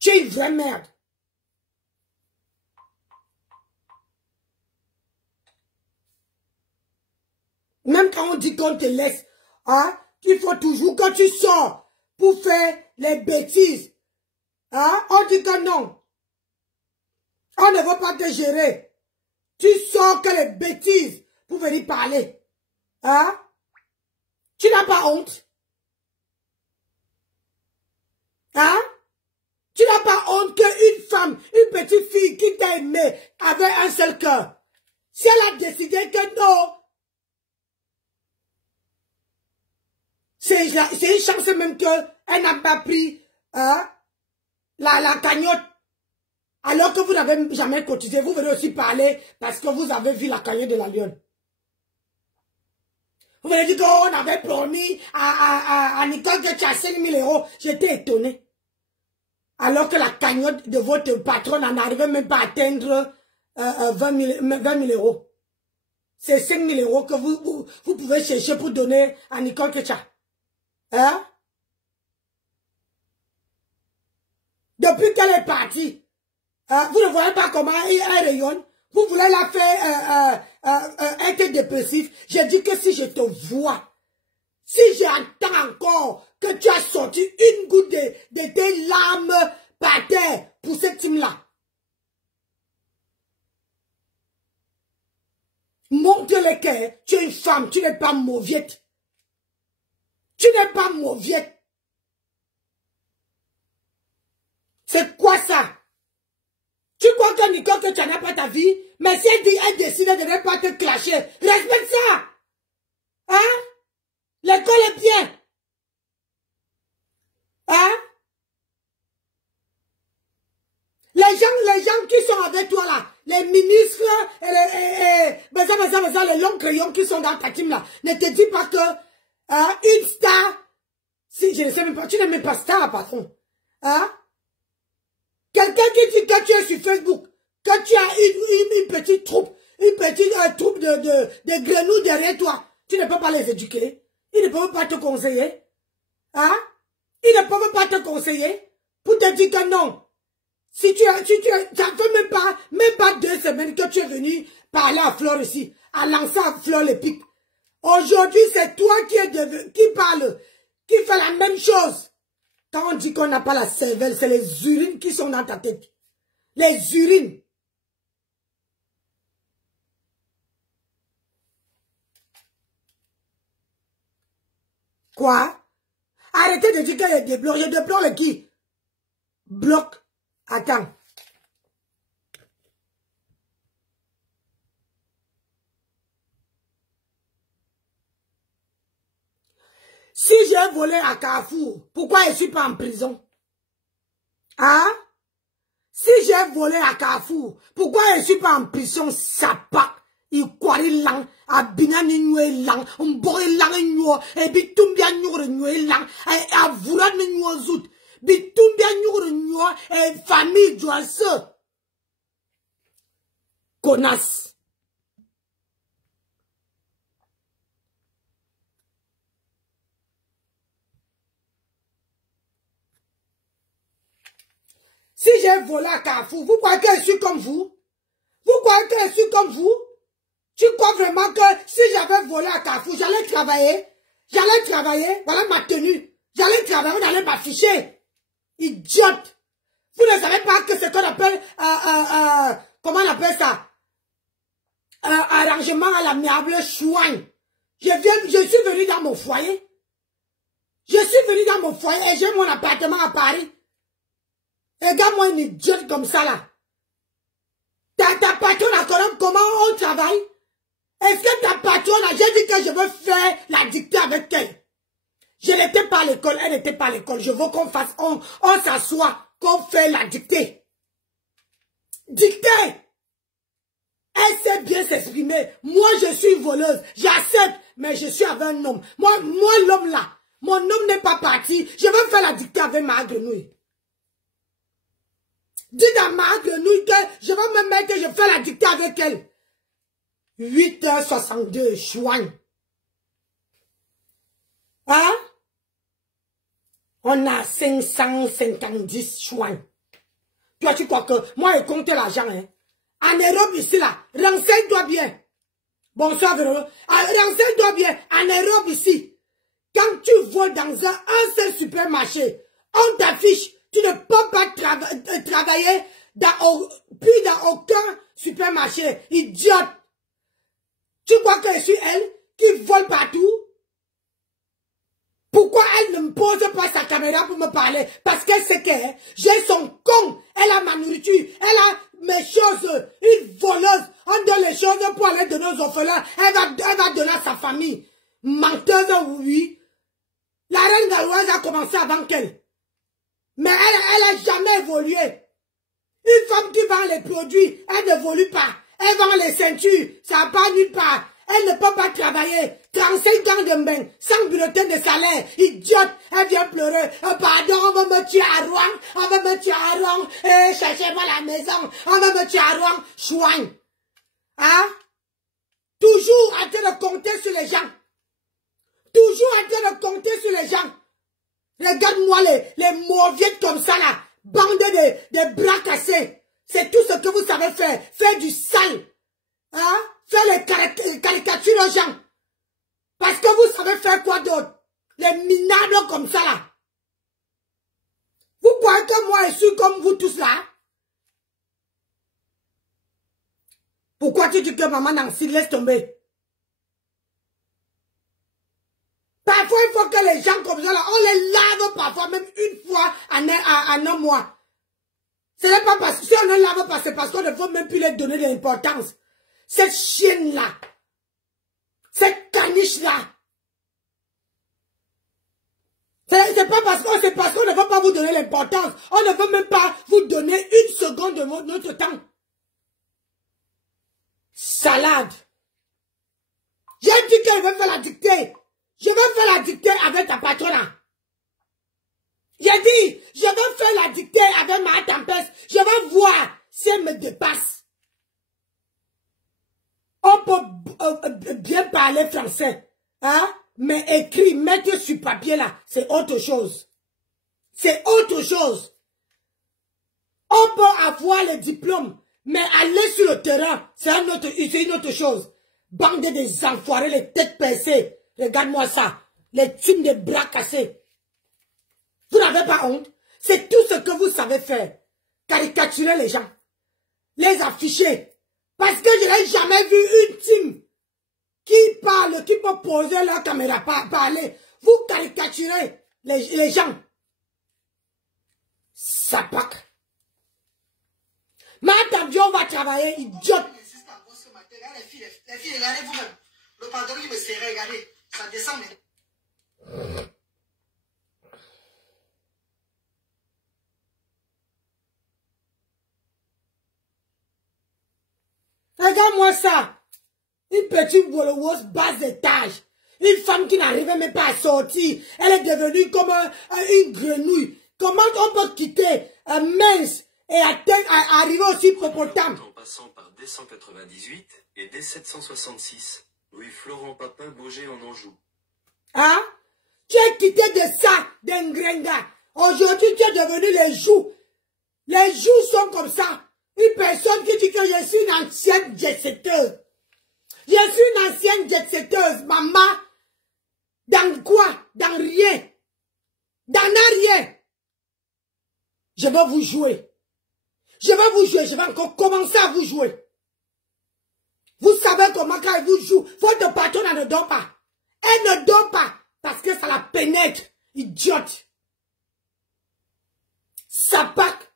Tu es une vraie merde. Même quand on dit qu'on te laisse, hein, il faut toujours, quand tu sors pour faire les bêtises, hein, on dit que non. On ne veut pas te gérer. Tu sors que les bêtises pour venir parler. Hein? Tu n'as pas honte? Hein? Tu n'as pas honte qu'une femme, une petite fille qui t'a aimé avec un seul cœur, si elle a décidé que non, c'est une chance même qu'elle n'a pas pris hein, la cagnotte. Alors que vous n'avez jamais cotisé, vous venez aussi parler parce que vous avez vu la cagnotte de la lionne. Vous venez dire qu'on avait promis à Nicole que tu as 5 000 €. J'étais étonné. Alors que la cagnotte de votre patron n'arrivait même pas à atteindre 20 000 €. C'est 5 000 € que vous pouvez chercher pour donner à Nicole Kecha. Hein? Depuis qu'elle est partie, vous ne voyez pas comment elle rayonne. Vous voulez la faire être dépressif. J'ai dit que si je te vois, si j'entends encore que tu as sorti une goutte de tes larmes par terre pour cette team-là, montre-le que tu es une femme, tu n'es pas mauviette. Tu n'es pas mauviette. C'est quoi ça? Tu crois que Nicole, que tu n'as pas ta vie? Mais si elle décide de ne pas te clasher, respecte ça. Hein? L'école est bien. Hein? Les gens qui sont avec toi là, les ministres et les longs crayons qui sont dans ta team là, ne te dis pas que une star, si je ne sais même pas, tu n'es même pas star, patron. Hein? Quelqu'un qui dit que tu es sur Facebook, que tu as une petite troupe, troupe de grenouilles derrière toi, tu ne peux pas les éduquer. Ils ne peuvent pas te conseiller. Hein? Ils ne peuvent pas te conseiller pour te dire que non. Ça fait même pas 2 semaines que tu es venu parler à Flore ici, à lancer à Flore les pics. Aujourd'hui, c'est toi qui parle, qui fait la même chose. Quand on dit qu'on n'a pas la cervelle, c'est les urines qui sont dans ta tête. Les urines. Quoi? Arrêtez de dire qu'il y a des blocs. Je déplore le qui? Bloc. Attends. Si j'ai volé à Carrefour, pourquoi je ne suis pas en prison? Hein? Si j'ai volé à Carrefour, pourquoi je ne suis pas en prison? Sapa. Il kwari lang, abina ni nyue lang, mbore lang nyue, et bitumbia nyure nyue lang, et avura ni nyue zout, bitumbia nyure nyue, et famille joisse. Connasse. Si j'ai volé à Carrefour, vous croyez que je suis comme vous? Vous croyez que je suis comme vous? Tu crois vraiment que si j'avais volé à Carrefour, j'allais travailler? J'allais travailler, voilà ma tenue. J'allais travailler, on allait m'afficher. Idiote! Vous ne savez pas que c'est ce qu'on appelle, comment on appelle ça? Arrangement à l'amiable chouin. Je suis venu dans mon foyer. Je suis venu dans mon foyer et j'ai mon appartement à Paris. Regarde-moi une idiote comme ça là. Ta patronne a connu comment on travaille? Est-ce que ta patronne a dit que je veux faire la dictée avec elle? Je n'étais pas à l'école, elle n'était pas à l'école. Je veux qu'on fasse, on s'assoit, qu'on fait la dictée. Dictée! Elle sait bien s'exprimer. Moi, je suis voleuse. J'accepte, mais je suis avec un homme. Moi l'homme là, mon homme n'est pas parti. Je vais faire la dictée avec ma grenouille. Dites à ma grenouille que je vais me mettre que je fais la dictée avec elle. 8h62, chouane. Hein? On a 550 chouane. Toi, tu crois que moi, je compte l'argent, hein? En Europe, ici, là, renseigne-toi bien. Bonsoir, Véro. Renseigne-toi bien. En Europe, ici, quand tu voles dans un seul supermarché, on t'affiche, tu ne peux pas travailler plus dans aucun supermarché. Idiote. Tu crois que je suis elle qui vole partout? Pourquoi elle ne me pose pas sa caméra pour me parler? Parce qu'elle sait que j'ai son con. Elle a ma nourriture. Elle a mes choses. Une voleuse. On donne les choses pour aller donner aux orphelins. Elle va donner à sa famille. Menteuse, oui. La reine galloise a commencé avant qu'elle. Mais elle n'a jamais évolué. Une femme qui vend les produits, elle n'évolue pas. Elle vend les ceintures. Ça va pas nulle part. Elle ne peut pas travailler. 35 ans de bain, sans bulletin de salaire. Idiote, elle vient pleurer. Pardon, on va me tuer à Rouen. On va me tuer à Rouen. Cherchez-moi la maison. On va me tuer à Rouen. Chouin. Hein? Toujours en train de compter sur les gens. Toujours en train de compter sur les gens. Regarde-moi les mauviettes comme ça là. Bande de bras cassés. C'est tout ce que vous savez faire. Faire du sale. Hein? Faire les caricatures aux gens. Parce que vous savez faire quoi d'autre? Les minables comme ça là. Vous croyez que moi je suis comme vous tous là? Pourquoi tu dis que maman Nancy laisse tomber? Parfois il faut que les gens comme ça là, on les lave parfois même une fois en un mois. Ce n'est pas parce que si on ne lave pas, c'est parce qu'on ne veut même plus leur donner de l'importance. Cette chienne là. Cette caniche là. C'est pas parce qu'on ne veut pas vous donner l'importance. On ne veut même pas vous donner une seconde de notre temps. Salade. J'ai dit que je vais faire la dictée. Je vais faire la dictée avec ta patronne. J'ai dit, je vais faire la dictée avec ma tempête. Je vais voir si elle me dépasse. On peut bien parler français. Hein? Mais écrit, mettre sur papier là, c'est autre chose. C'est autre chose. On peut avoir le diplôme, mais aller sur le terrain, c'est une autre chose. Bande des enfoirés, les têtes percées. Regarde-moi ça. Les thunes de bras cassés. Vous n'avez pas honte? C'est tout ce que vous savez faire. Caricaturer les gens. Les afficher. Parce que je n'ai jamais vu une team qui parle, qui peut poser leur caméra, parler. Vous caricaturez les gens. Ça pack. Madame Dieu, on va travailler, idiote. Les filles, regardez vous-même. Le pantalon qui me serrait, regardez. Ça descend. Regarde-moi ça. Une petite volowose basse étage. Une femme qui n'arrivait même pas à sortir. Elle est devenue comme une grenouille. Comment on peut quitter mince et arriver aussi hippopotame? En passant par D198 et D766, rue Florent Papin, Baugé en Anjou. Hein? Tu es quitté de ça, d'Engrenga. Aujourd'hui, tu es devenu les joues. Les joues sont comme ça. Une personne qui dit que je suis une ancienne jet-setteuse. Je suis une ancienne jet-setteuse, maman. Dans quoi? Dans rien. Dans rien. Je vais vous jouer. Je vais vous jouer. Je vais encore commencer à vous jouer. Vous savez comment quand elle vous joue, votre patronne ne dort pas. Elle ne dort pas parce que ça la pénètre. Idiote. Ça pack.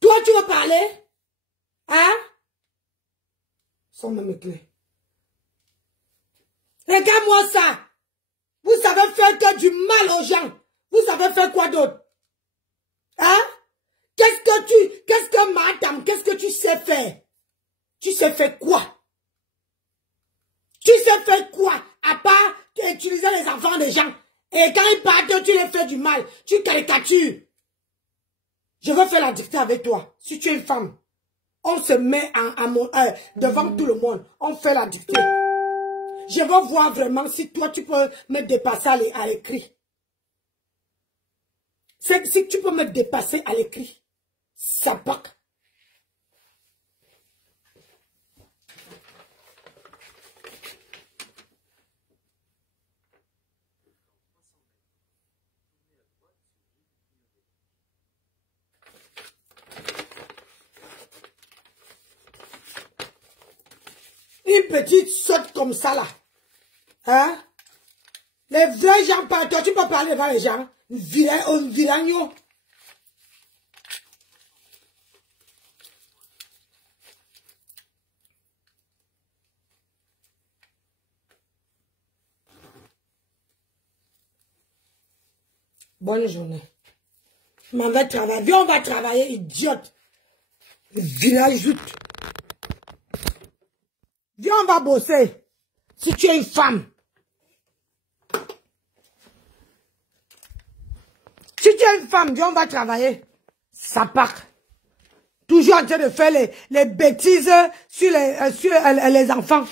Toi, tu veux parler? Hein? Sans même clé. Regarde-moi ça. Vous savez faire que du mal aux gens. Vous savez faire quoi d'autre? Hein? qu'est-ce que madame, qu'est-ce que tu sais faire? Tu sais faire quoi? Tu sais faire quoi? À part utiliser les enfants des gens. Et quand ils partent, tu les fais du mal. Tu caricatures. Je veux faire la dictée avec toi. Si tu es une femme, on se met devant tout le monde. On fait la dictée. Je veux voir vraiment si toi, tu peux me dépasser à l'écrit. Si tu peux me dépasser à l'écrit, ça part. Une petite saute comme ça là. Hein? Les vrais gens parlent. Toi, tu peux parler devant les gens. Vilagno. Bonne journée. Je m'en vais travailler. Viens, on va travailler, idiote. Villageoute. Viens, on va bosser. Si tu es une femme. Si tu es une femme, viens, on va travailler. Ça part. Toujours en train de faire les bêtises sur les enfants.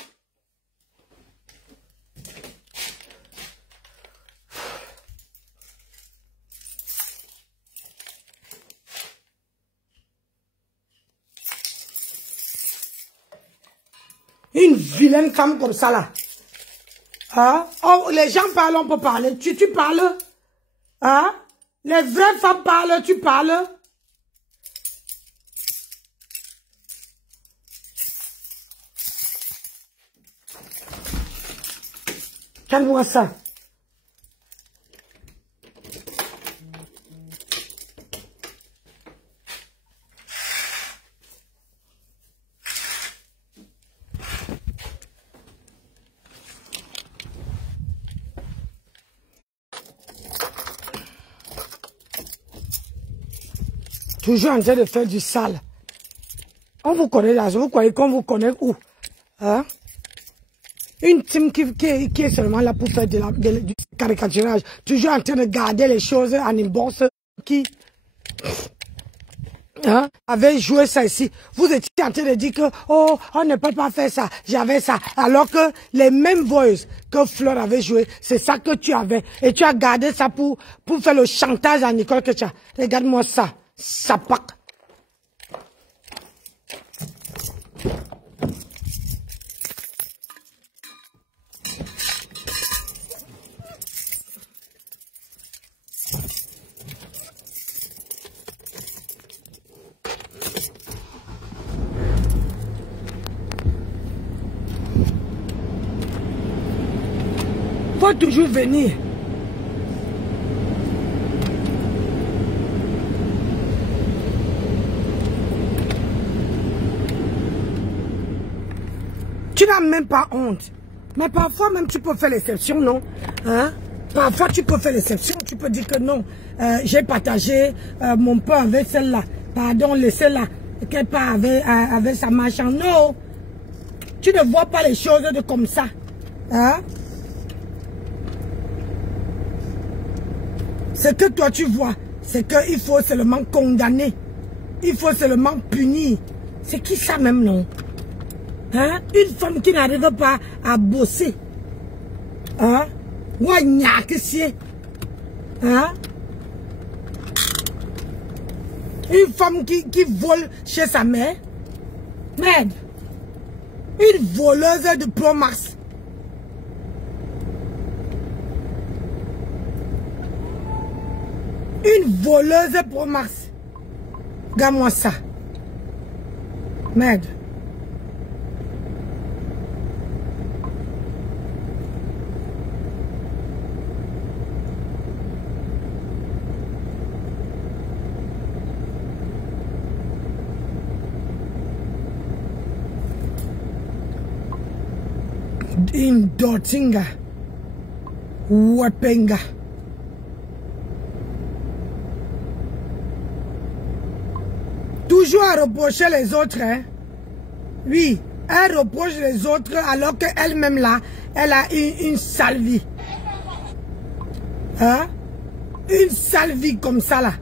Une vilaine femme comme ça là. Hein? Oh, les gens parlent, on peut parler. Tu parles? Hein? Les vraies femmes parlent, tu parles? Calme-moi ça. Toujours en train de faire du sale. On vous connaît là, vous croyez qu'on vous connaît où? Hein? Une team qui est seulement là pour faire du caricaturage. Toujours en train de garder les choses en une bourse qui avait joué ça ici. Vous étiez en train de dire que, oh, on ne peut pas faire ça, j'avais ça. Alors que les mêmes voices que Fleur avait joué, c'est ça que tu avais. Et tu as gardé ça pour faire le chantage à Nicole que tu as. Regarde-moi ça. Ça part. Faut toujours venir. Tu n'as même pas honte. Mais parfois même tu peux faire l'exception, non? Hein? Parfois tu peux faire l'exception, tu peux dire que non. J'ai partagé mon pain avec celle-là. Pardon, laissez-la. Qu'elle part avec sa machin. Non. Tu ne vois pas les choses de comme ça. Hein? Ce que toi tu vois, c'est qu'il faut seulement condamner. Il faut seulement punir. C'est qui ça même, non? Hein? Une femme qui n'arrive pas à bosser. Hein? Hein? Une femme qui vole chez sa mère. Merde. Une voleuse de Pro Max. Une voleuse Pro Max. Regarde-moi ça. Merde. Indotinga. Wapenga. toujours à reprocher les autres. Hein? Oui, elle reproche les autres alors qu'elle-même là, elle a une sale vie. Hein? Une sale vie comme ça là.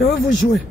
Je vais vous jouer.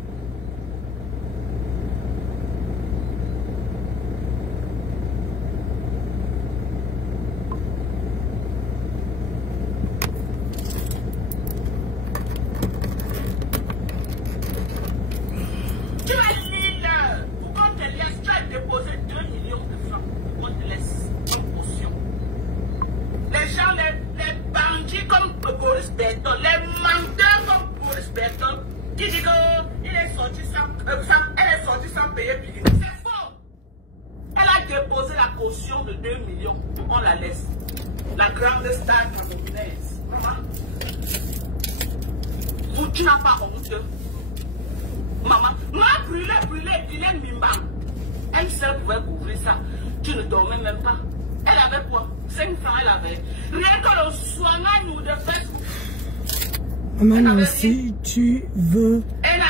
Maman, si tu veux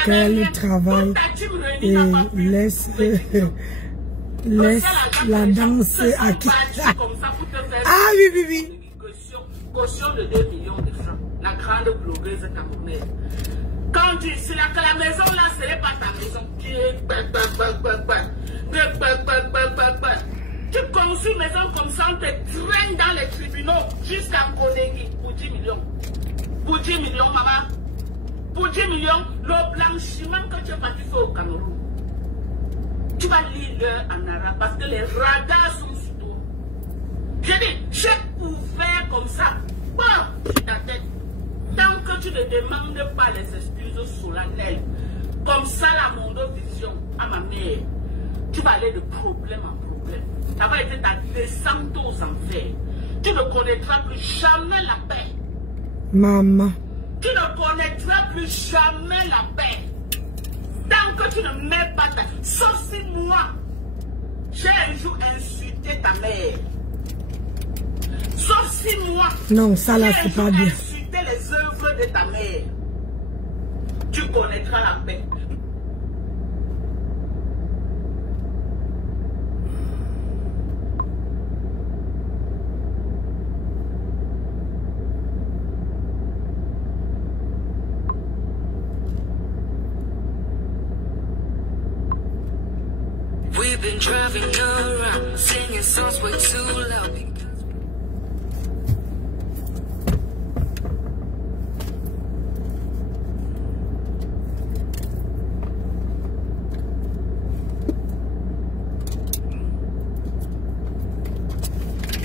qu'elle travaille et laisse la danse à qui? Ah oui, oui, oui. Caution de 2 millions de francs. La grande blogueuse camerounaise. Quand tu sais que la maison là, ce n'est pas ta maison. Tu construis une maison comme ça, on te traîne dans les tribunaux jusqu'à Kodegi pour 10 millions. Pour 10 millions, maman. Pour 10 millions, le blanchiment que tu es parti faire au Cameroun. Tu vas lire en arabe parce que les radars sont sur toi. J'ai dit, j'ai ouvert comme ça. Bon, ta tête. Tant que tu ne demandes pas les excuses solennelles, comme ça la mondovision à ma mère, tu vas aller de problème en problème. Ça va être ta descente aux enfers. Tu ne connaîtras plus jamais la paix. Maman. Tu ne connaîtras plus jamais la paix. Tant que tu ne mets pas ta... Sauf si moi, j'ai un jour insulté ta mère. Sauf si moi, non, ça là, c'est pas bien. Insulté les œuvres de ta mère. Tu connaîtras la paix. We've been driving around, singing songs way too loud.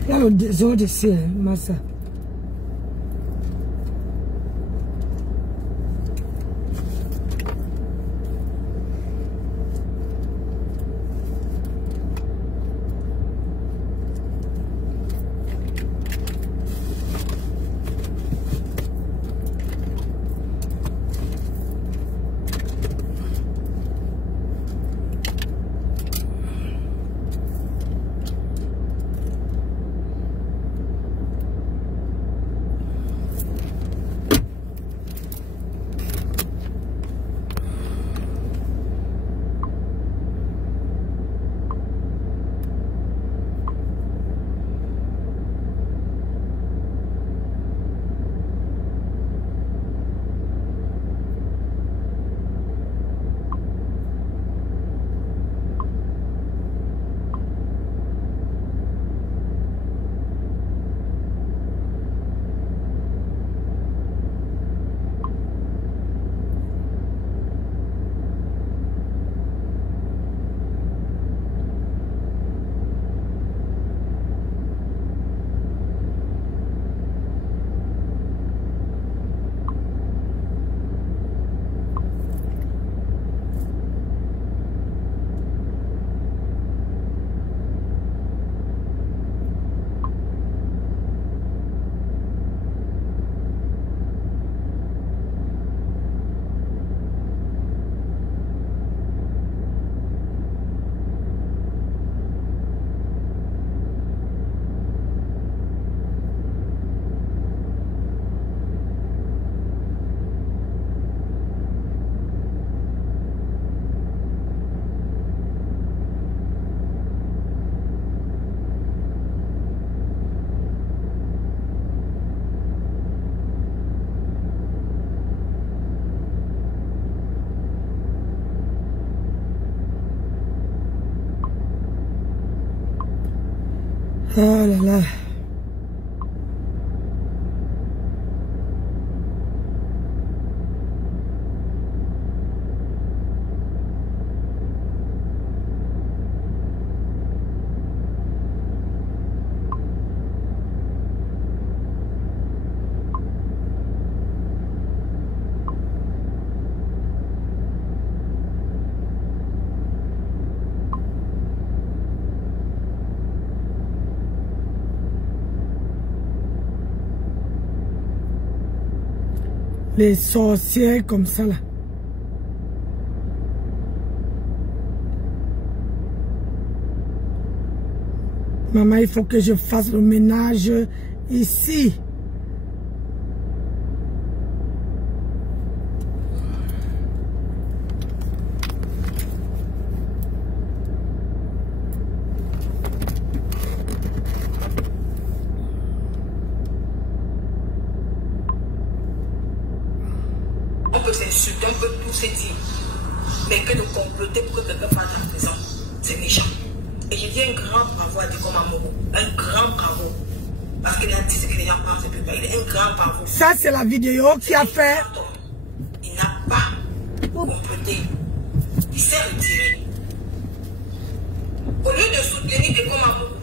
Là, le désordre ici, Massa. Oh là là. Les sorcières comme ça là. Maman, il faut que je fasse le ménage ici. S'insulter, on peut tout se dire. Mais que de comploter pour que quelqu'un fasse la prison, c'est méchant. Et je dis un grand bravo à Diko Mamogo. Un grand bravo. Parce qu'il a dit ce que les gens pensent, il est un grand bravo. Ça, c'est la vidéo qui a fait. Il n'a pas comploté. Il s'est retiré. Au lieu de soutenir Diko Mamogo,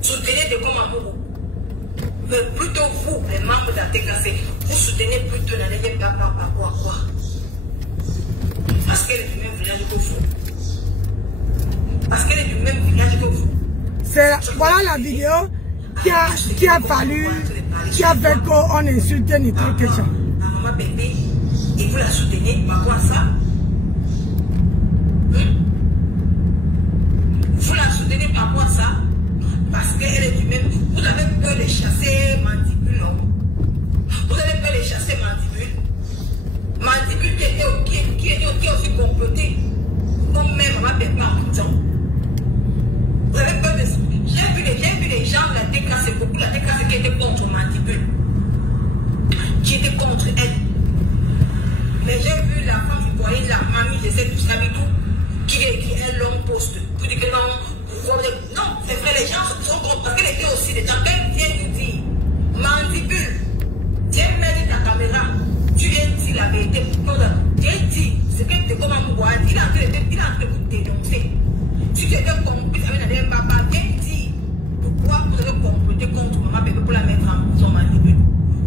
soutenez Diko Mamogo. Mais plutôt vous, les membres de la TKC, vous soutenez plutôt la Néné Papa à quoi. Parce qu'elle est du même village que vous. Parce qu'elle est du même village que vous. Voilà la vidéo qui a fait qu'on insultait Nicole Kecha. La maman bébé, et vous la soutenez par quoi ça? Vous la soutenez par quoi ça? Parce qu'elle est du même. Vous avez peur de chasser Mandibule, non? Vous avez peur de chasser Mandibule. Mandibule qui était aussi comploté. Comme même maman bébé en prison. Vous avez peur de ça. J'ai vu les gens de la déclassée, beaucoup de la déclassée qui étaient contre Mandibule. Qui étaient contre elle. Mais j'ai vu la femme du foyer, la mamie, je sais tout ça, tout, qui a écrit un long post. Pour dire que non, c'est vrai, les gens sont contre. Parce qu'elle était aussi des gens. Quand elle vient nous dire, Mandibule, viens mettre ta caméra, tu viens dire la vérité. Viens dire ce que tu es comme un bois. Il est en train de vous dénoncer. Si tu étais complice avec la papa, viens dire pourquoi vous avez comploté contre maman bébé pour la mettre en prison, Mandibule.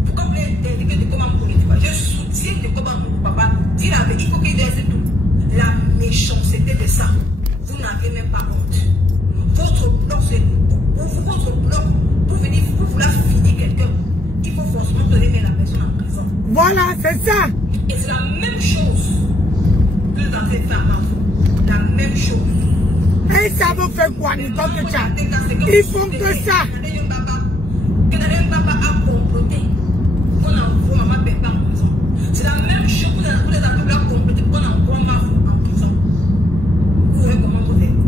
Pourquoi vous avez dit que tu es comme un politique? Je soutiens que comme un papa. Dis la vérité, il faut qu'il laisse tout. La méchanceté de ça, vous n'avez même pas honte. Votre bloc, c'est votre bloc, pour venir, pour vouloir finir quelqu'un, il faut forcément donner la personne en prison. Voilà, c'est ça. Et c'est la même chose que dans ces femmes. La même chose. Et ça vous fait quoi, Nicole Kecha? Ils font que ça. Que Nadène Papa a comploté. On envoie maman Pépé en prison. C'est la même chose. Vous êtes en train de comploter. On envoie maman en prison. Vous voyez comment vous faites?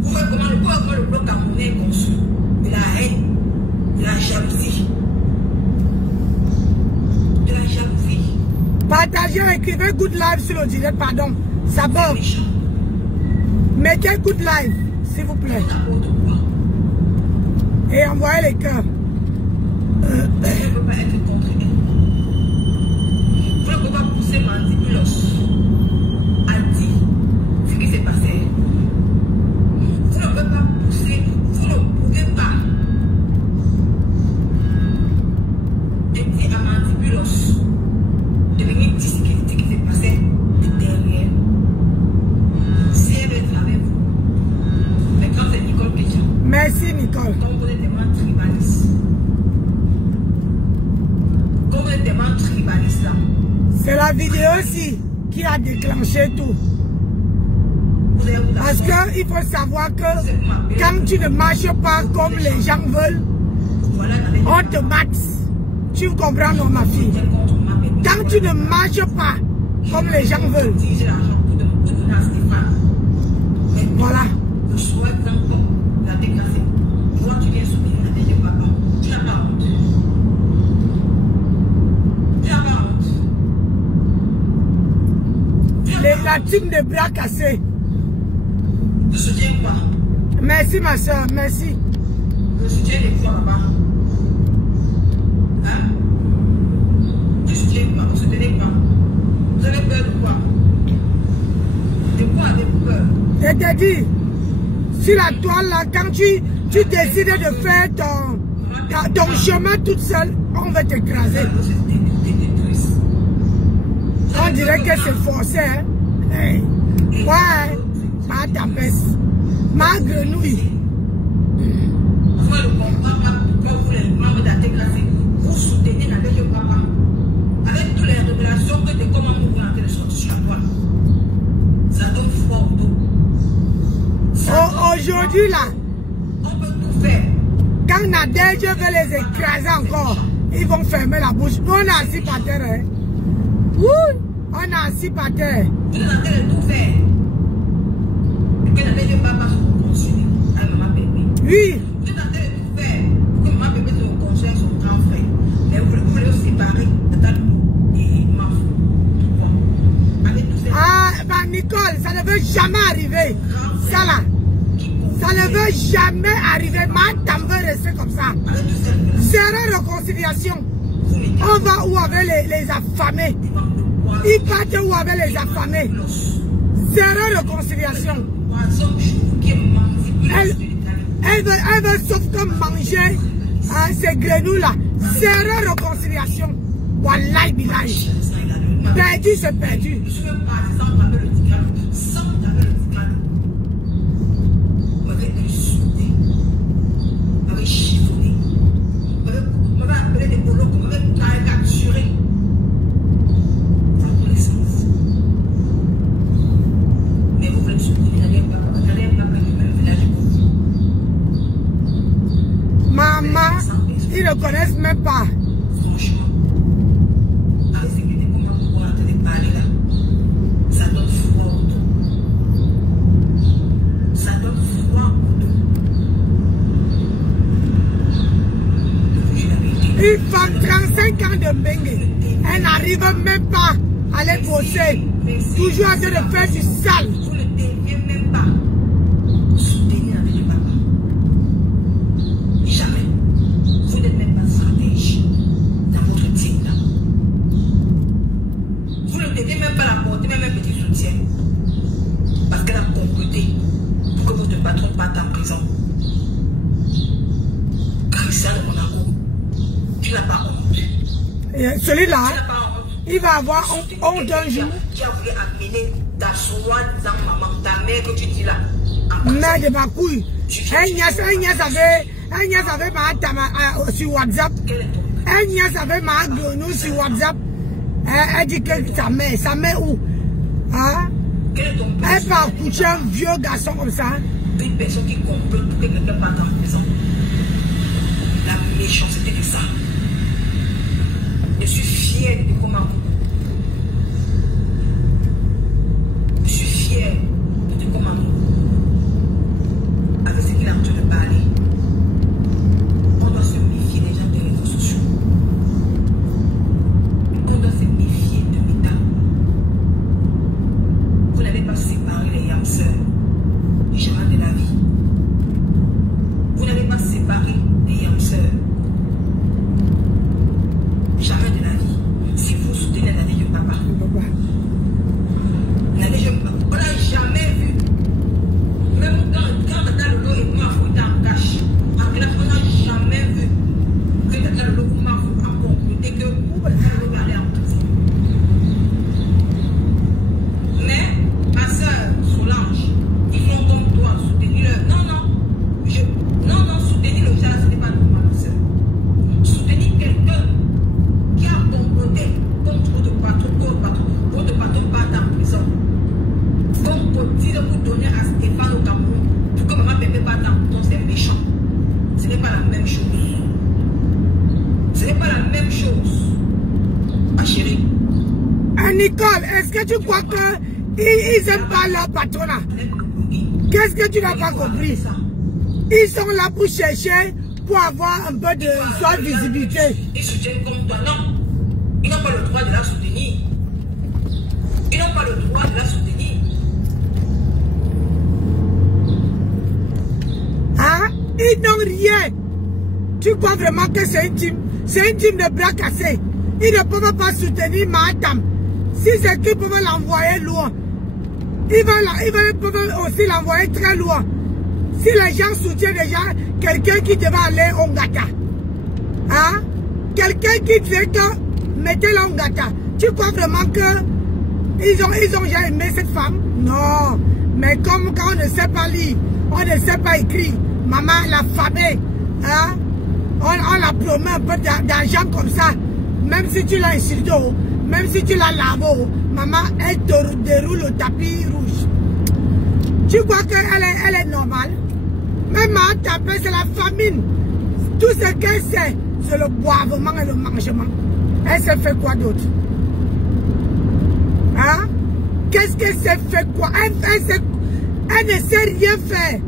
Vous voyez comment le bloc camerounais est conçu? De la haine, de la jalousie. De la jalousie. Partagez, écrivez good live sur le direct, pardon. Ça va. Mettez good live, s'il vous plaît. Et envoyez les cœurs. Vous ne pouvez pas être contre elle. Vous ne pouvez pas pousser Mandibulos à dire ce qui s'est passé. Vous ne pouvez pas pousser, vous ne pouvez pas dire à Mandibulos de venir dire ce qui s'est passé derrière. Si elle est avec vous, mais quand c'est Nicole Kecha. Merci Nicole. Quand vous êtes tellement tribaliste. Quand vous êtes tellement tribaliste là. C'est la vidéo aussi qui a déclenché tout. Parce qu'il faut savoir que quand tu ne marches pas comme les gens veulent, on te mate. Tu comprends, non, ma fille? Quand tu ne marches pas comme les gens veulent. Voilà. Je souhaite encore la déclasser. Toi, tu viens soutenir la tête de papa. Tu n'as pas honte. Tu n'as pas honte. La team de bras cassés. Tu soutiens quoi? Merci ma soeur, merci. Le soutien des fois là-bas. Hein? Je soutiens pas, vous ne soutenez pas. Vous avez peur de quoi? De quoi avez-vous peur? Je te dis, sur la toile là, quand tu décides de faire ton chemin toute seule, on va t'écraser. On dirait que c'est forcé, hein? Hey. Ouais, ma tapesse, ma grenouille. Moi, je ne comprends pas pourquoi vous, les membres d'ATKC, vous soutenez avec le papa. Avec toutes les révélations que de comment vous voulez entrer de sortir sur la toile. Ça donne froid au dos. Aujourd'hui là, on peut tout faire. quand Nadège veut les écraser encore, ils vont fermer la bouche. Nous on est assis par terre. Hein? Oui, on est assis par terre. Vous êtes en train de tout faire. Et que Nadège ne va pas se reconstruire avec maman bébé. Oui. Vous êtes en train de tout faire pour que maman bébé se reconstruise avec son grand frère. Mais vous voulez vous séparer de ta et maman. Pourquoi? Avec tout ça. Ah, bah Nicole, ça ne veut jamais arriver. Ça là. Ça ne veut jamais arriver. Ma tante veut rester comme ça. Zéro réconciliation. On va où avec les affamés? Ils partent où avec les affamés? Zéro réconciliation. Elle veut sauf que manger ces grenouilles là. Zéro réconciliation. Wallahi billahi. Perdu, c'est perdu. Maman, ils ne connaissent même pas. Franchement, avec ce que tu comment vous entendez parler là, ça donne froid au dos. Ça donne froid au dos. Une femme 35 ans de Bengue, elle n'arrive même pas à aller bosser. Toujours en train de faire du sale. Vous ne devez même pas soutenir avec le papa. Jamais. Vous n'êtes même pas stratège dans votre team là. Vous ne devez même pas l'apporter même un petit soutien. Parce qu'elle a comploté pour que votre patron parte en prison. Christian de Monaco, tu n'as pas honte. Celui-là, il va avoir honte un jour. Qui a voulu amener ta soi-disant maman, ta mère que tu dis là. Mère de ma couille. Un nièce avait ma tama sur WhatsApp. Un nièce avait ma grenouille sur WhatsApp. Elle dit que sa mère où? Hein? Elle va coucher un vieux garçon comme ça. Une personne qui complote pour que quelqu'un parte en prison. La méchanceté de ça. Je suis fier de comment. Je suis fier de comment. Avec ce qu'il a en train de parler. On doit se méfier des gens des réseaux sociaux. On doit se méfier de l'État. Vous n'avez pas séparé les yamseurs du chemin de la vie. Vous n'avez pas séparé les yamseurs. Jamais de la vie. Si vous soutenez la vie de papa. On n'a jamais vu. Même quand Tata Lolo et moi étaient en cache, en classe, on n'a jamais vu que Tata Lolo et moi a complété que Tata Lolo allait en prison. Mais ma soeur Solange, ils font comme toi, soutenir-le. Non, soutenir le chat, ce n'est pas normal, ma soeur. Soutenir quelqu'un qui a comploté contre votre patron parte en prison. Donc, dire pour donner à Stéphane au Cameroun, pour que maman bébé parte en prison, c'est méchant. Ce n'est pas la même chose. Ce n'est pas la même chose. Ma chérie. Nicole, est-ce que tu crois qu'ils n'aiment pas leur patronat? Qu'est-ce que tu n'as pas compris? Ils sont là pour chercher, pour avoir un peu de visibilité. Ils soutiennent comme toi, non. Ils n'ont pas le droit de la soutenir. Ils n'ont pas le droit de la soutenir. Ils n'ont rien. Tu crois vraiment que c'est une team de bras cassés. Ils ne peuvent pas soutenir Mahatam. Si c'est qu'ils peuvent l'envoyer loin, ils peuvent aussi l'envoyer très loin. Si les gens soutiennent déjà quelqu'un qui devait aller au Ngata, hein? Quelqu'un qui disait que mettez-le au Ngata, tu crois vraiment que ils ont déjà aimé cette femme? Non. Mais comme quand on ne sait pas lire, on ne sait pas écrire, maman l'a famée, hein? On la promet un peu d'argent comme ça. Même si tu l'as insulté, même si tu l'as lavé, maman, elle te déroule le tapis rouge. Tu crois qu'elle est normale? Même à taper, c'est la famine. Tout ce qu'elle sait, c'est le boivement et le mangement. Elle s'est fait quoi d'autre? Hein? Qu'est-ce qu'elle s'est fait quoi? Elle ne sait rien faire.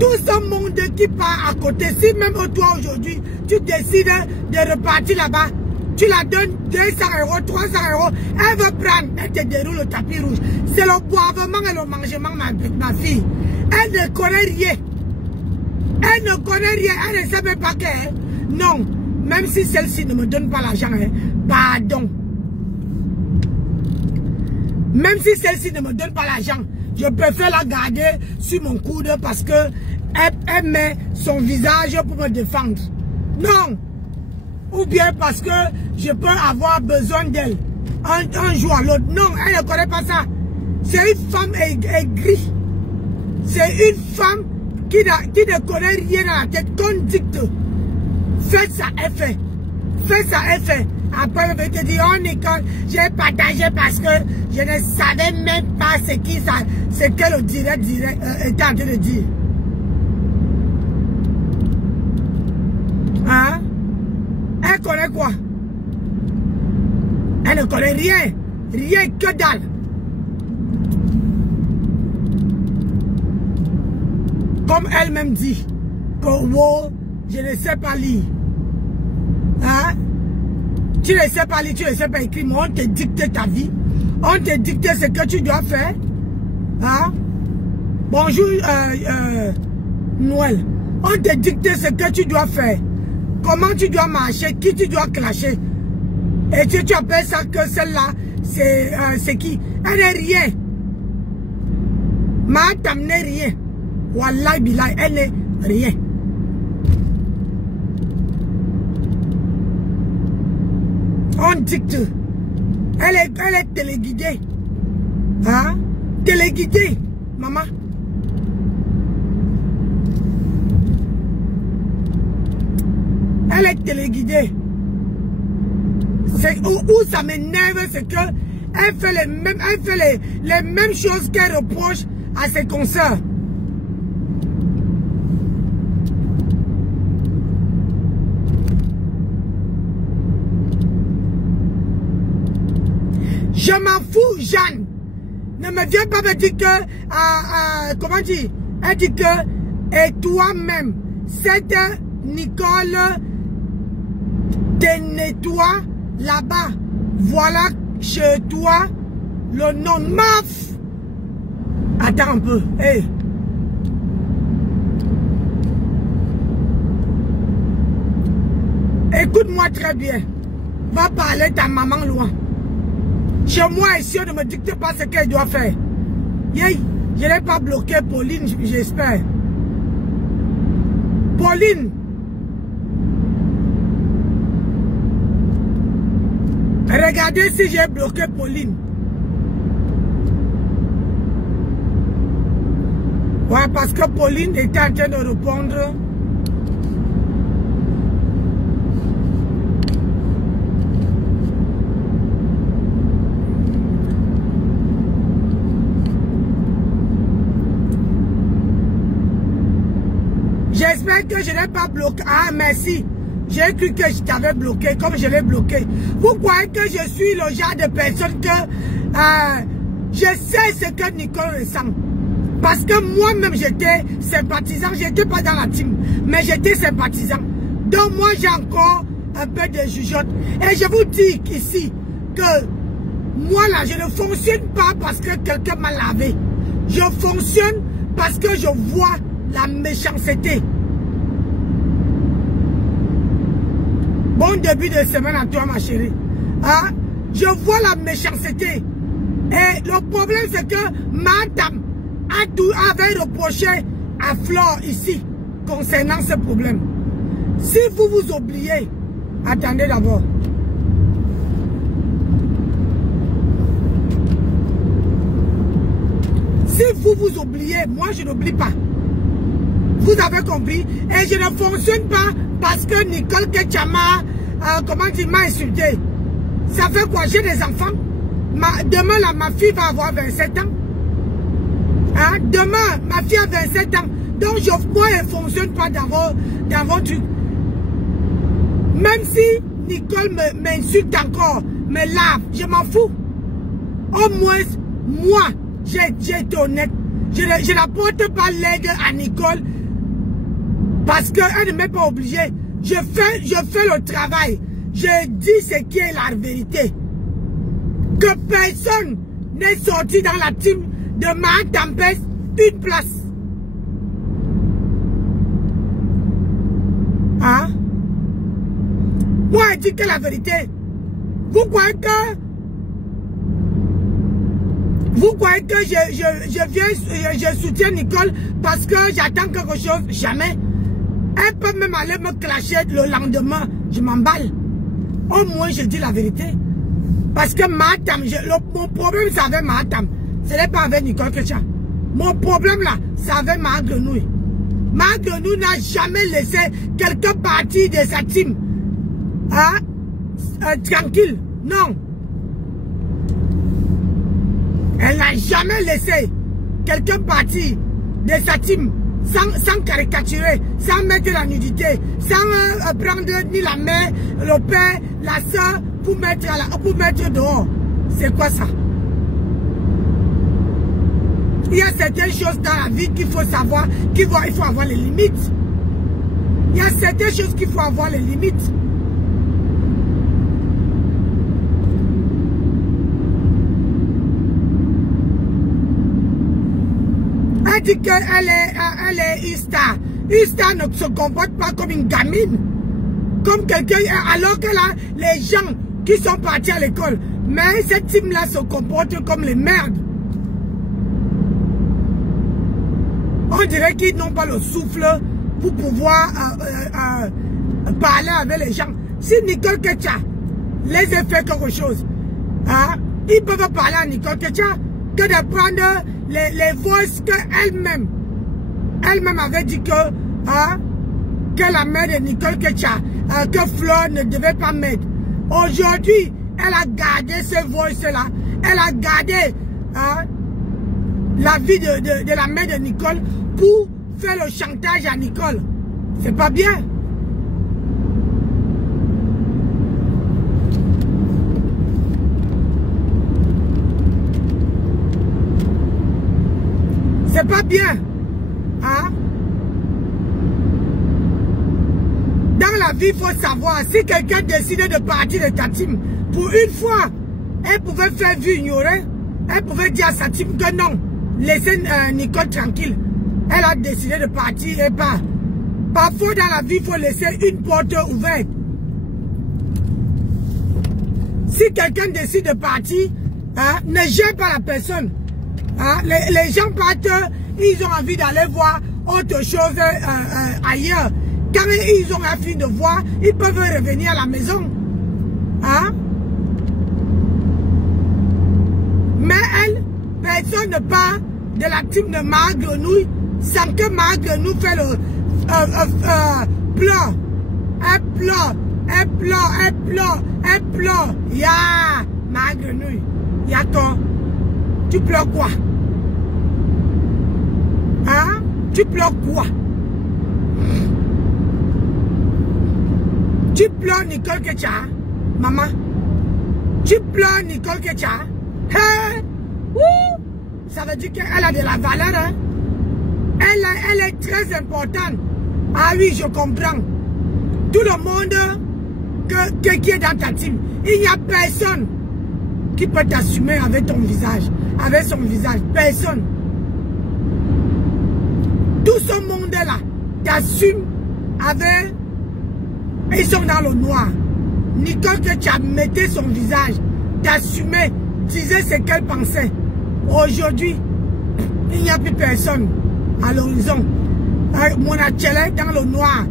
Tout ce monde qui part à côté, si même toi aujourd'hui, tu décides de repartir là-bas, tu la donnes 200 €, 300 €, elle veut prendre, elle te déroule le tapis rouge. C'est le boivement et le mangement, ma fille. Elle ne connaît rien. Elle ne connaît rien, elle ne sait même pas qu'elle. Non, même si celle-ci ne me donne pas l'argent, hein, pardon. Même si celle-ci ne me donne pas l'argent, je préfère la garder sur mon coude parce que elle met son visage pour me défendre. Non. Ou bien parce que je peux avoir besoin d'elle un jour à l'autre. Non, elle ne connaît pas ça. C'est une femme aigrie. C'est une femme qui ne connaît rien dans la tête. Qu'on dicte. Fais ça, elle fait. Fais ça, elle fait. Après, elle va te dire, oh Nicole, j'ai partagé parce que je ne savais même pas ce que le direct était en train de dire. Hein? Elle connaît quoi? Elle ne connaît rien. Rien que dalle. Comme elle-même dit, que wow, je ne sais pas lire. Hein? Tu ne sais pas lire, tu ne sais pas écrire, mais on te dicte ta vie. On te dicte ce que tu dois faire. Hein? Bonjour, Noël. On te dicte ce que tu dois faire. Comment tu dois marcher, qui tu dois clasher. Et tu appelles ça que celle-là, c'est qui? Elle n'est rien. Mahatam n'est rien. Wallahi billahi, elle n'est rien. On dicte. Elle est téléguidée. Hein? Téléguidée, maman. Elle est téléguidée. Où ça m'énerve, c'est que elle fait les mêmes choses qu'elle reproche à ses consoeurs. Je m'en fous, Jeanne. Ne me viens pas me dire que, comment dire, elle dit que, et toi-même, cette Nicole te nettoie là-bas. Voilà chez toi le nom MAF. Attends un peu. Hey. Écoute-moi très bien. Va parler ta maman loin. Chez moi ici, on ne me dicte pas ce qu'elle doit faire. Yeah. Je n'ai pas bloqué Pauline, j'espère. Pauline. Regardez si j'ai bloqué Pauline. Ouais, parce que Pauline était en train de répondre. J'espère que je n'ai pas bloqué. Ah, merci. J'ai cru que je t'avais bloqué, comme je l'ai bloqué. Vous croyez que je suis le genre de personne que... je sais ce que Nicole ressent. Parce que moi-même, j'étais sympathisant. J'étais pas dans la team, mais j'étais sympathisant. Donc moi, j'ai encore un peu de jugeote. Et je vous dis ici que moi, là, je ne fonctionne pas parce que quelqu'un m'a lavé. Je fonctionne parce que je vois la méchanceté. Bon début de semaine à toi, ma chérie. Hein? Je vois la méchanceté. Et le problème, c'est que madame avait reproché à Flore ici, concernant ce problème. Si vous vous oubliez, attendez d'abord. Si vous vous oubliez, moi je n'oublie pas. Vous avez compris? Et je ne fonctionne pas parce que Nicole Ketchama, comment dire, m'a insulté. Ça fait quoi? J'ai des enfants. Demain, là, ma fille va avoir 27 ans. Hein? Demain, ma fille a 27 ans. Donc, moi, je ne fonctionne pas dans vos trucs. Même si Nicole m'insulte encore, me lave, je m'en fous. Au moins, moi, j'ai été honnête. Je n'apporte pas l'aide à Nicole parce qu'elle ne m'est pas obligée. Je fais le travail. Je dis ce qui est la vérité. Que personne n'est sorti dans la team de ma tempête une place. Hein? Moi, je dis que la vérité. Vous croyez que je soutiens Nicole parce que j'attends quelque chose? Jamais. Elle peut même aller me clasher le lendemain. Je m'emballe. Au moins, je dis la vérité. Parce que Matam, mon problème, c'est avec Matam. Ce n'est pas avec Nicole Ketcha. Mon problème, là, c'est avec ma grenouille. Ma grenouille n'a jamais laissé quelqu'un partir de sa team. Hein? Tranquille. Non. Elle n'a jamais laissé quelqu'un partir de sa team sans caricaturer, sans mettre la nudité, sans prendre ni la mère, le père, la soeur pour mettre dehors. C'est quoi ça? Il y a certaines choses dans la vie qu'il faut savoir, il faut avoir les limites. Il y a certaines choses qu'il faut avoir les limites. Elle dit qu'elle est Ista. Ista ne se comporte pas comme une gamine. Comme quelqu'un, alors que là, les gens qui sont partis à l'école. Mais cette team-là se comporte comme les merdes. On dirait qu'ils n'ont pas le souffle pour pouvoir parler avec les gens. Si Nicole Ketcha les a fait quelque chose, hein, ils peuvent parler à Nicole Ketcha que de prendre les voix qu'elle-même avait dit que, hein, que la mère de Nicole Ketcha, que Flore ne devait pas mettre. Aujourd'hui, elle a gardé ces voix-là. Elle a gardé, hein, la vie de la mère de Nicole pour faire le chantage à Nicole. C'est pas bien. C'est pas bien. Hein? Dans la vie, il faut savoir, si quelqu'un décide de partir de ta team, pour une fois, elle pouvait faire vue ignorer, elle pouvait dire à sa team que non, laissez Nicole tranquille. Elle a décidé de partir et pas. Parfois dans la vie, il faut laisser une porte ouverte. Si quelqu'un décide de partir, hein, ne gêne pas la personne. Hein, les gens partent, ils ont envie d'aller voir autre chose ailleurs. Quand ils ont fini de voir, ils peuvent revenir à la maison. Hein? Mais elle, personne ne part de la team de Ma Grenouille sans que Ma Grenouille fait le pleure. Elle pleure, elle pleure, elle pleure, elle pleure. Ya, Ma Grenouille. Ya toi. Tu pleures quoi? Hein? Tu pleures quoi? Tu pleures Nicole Ketcha? Maman? Tu pleures Nicole Ketcha? Hein? Ça veut dire qu'elle a de la valeur, hein? Elle est très importante. Ah oui, je comprends. Tout le monde qui est dans ta team, il n'y a personne qui peut t'assumer avec ton visage, avec son visage. Personne. Tout ce monde-là t'assume avec... Ils sont dans le noir. Nicole, que tu as metté son visage, t'assumais, disais ce qu'elle pensait. Aujourd'hui, il n'y a plus personne à l'horizon. Mon Achelle dans le noir.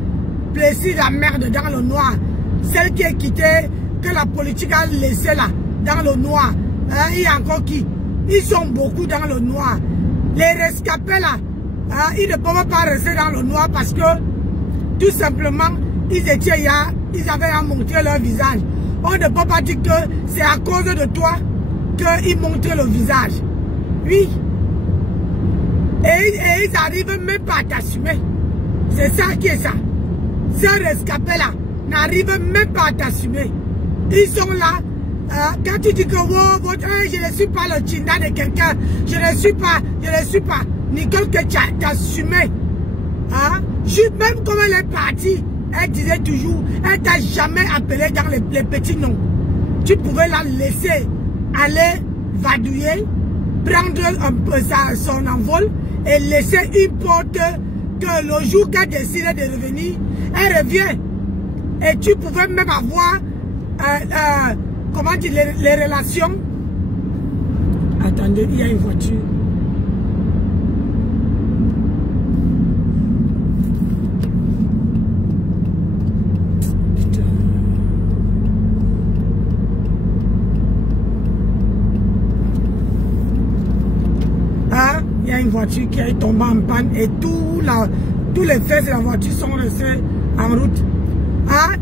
Plessis la merde dans le noir. Celle qui est quittée, que la politique a laissé là, dans le noir. Il y a encore qui? Ils sont beaucoup dans le noir. Les rescapés là, ils ne peuvent pas rester dans le noir parce que, tout simplement, ils avaient à montrer leur visage. On ne peut pas dire que c'est à cause de toi qu'ils montrent le visage. Oui. Et ils n'arrivent même pas à t'assumer. C'est ça qui est ça. Ces rescapés-là n'arrivent même pas à t'assumer. Ils sont là. Quand tu dis que oh, je ne suis pas le chinda de quelqu'un, je ne suis pas. Nicole, que tu as assumé. Même comme elle est partie, elle disait toujours, elle t'a jamais appelé dans les petits noms. Tu pouvais la laisser aller vadouiller, prendre un peu son envol et laisser une porte que le jour qu'elle décide de revenir, elle revient. Et tu pouvais même avoir, comment dire, les relations. Attendez, il y a une voiture. Il y a une voiture qui est tombée en panne et tous les fesses de la voiture sont restés en route.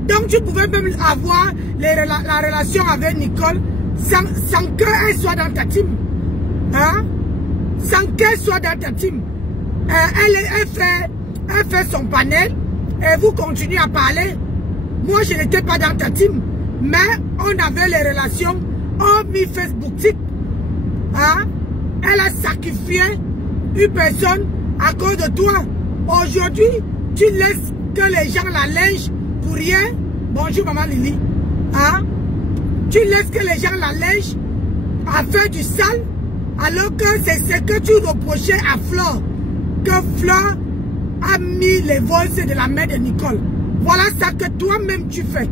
Donc tu pouvais même avoir la relation avec Nicole sans qu'elle soit dans ta team. Sans qu'elle soit dans ta team. Elle fait son panel et vous continuez à parler. Moi je n'étais pas dans ta team, mais on avait les relations hormis Facebook. Elle a sacrifié une personne à cause de toi. Aujourd'hui, tu laisses que les gens la lèchent pour rien. Bonjour maman Lily. Tu laisses que les gens la lèchent à faire du sale, alors que c'est ce que tu reprochais à Flore. Que Flore a mis les vols de la mère de Nicole. Voilà ça que toi-même tu fais.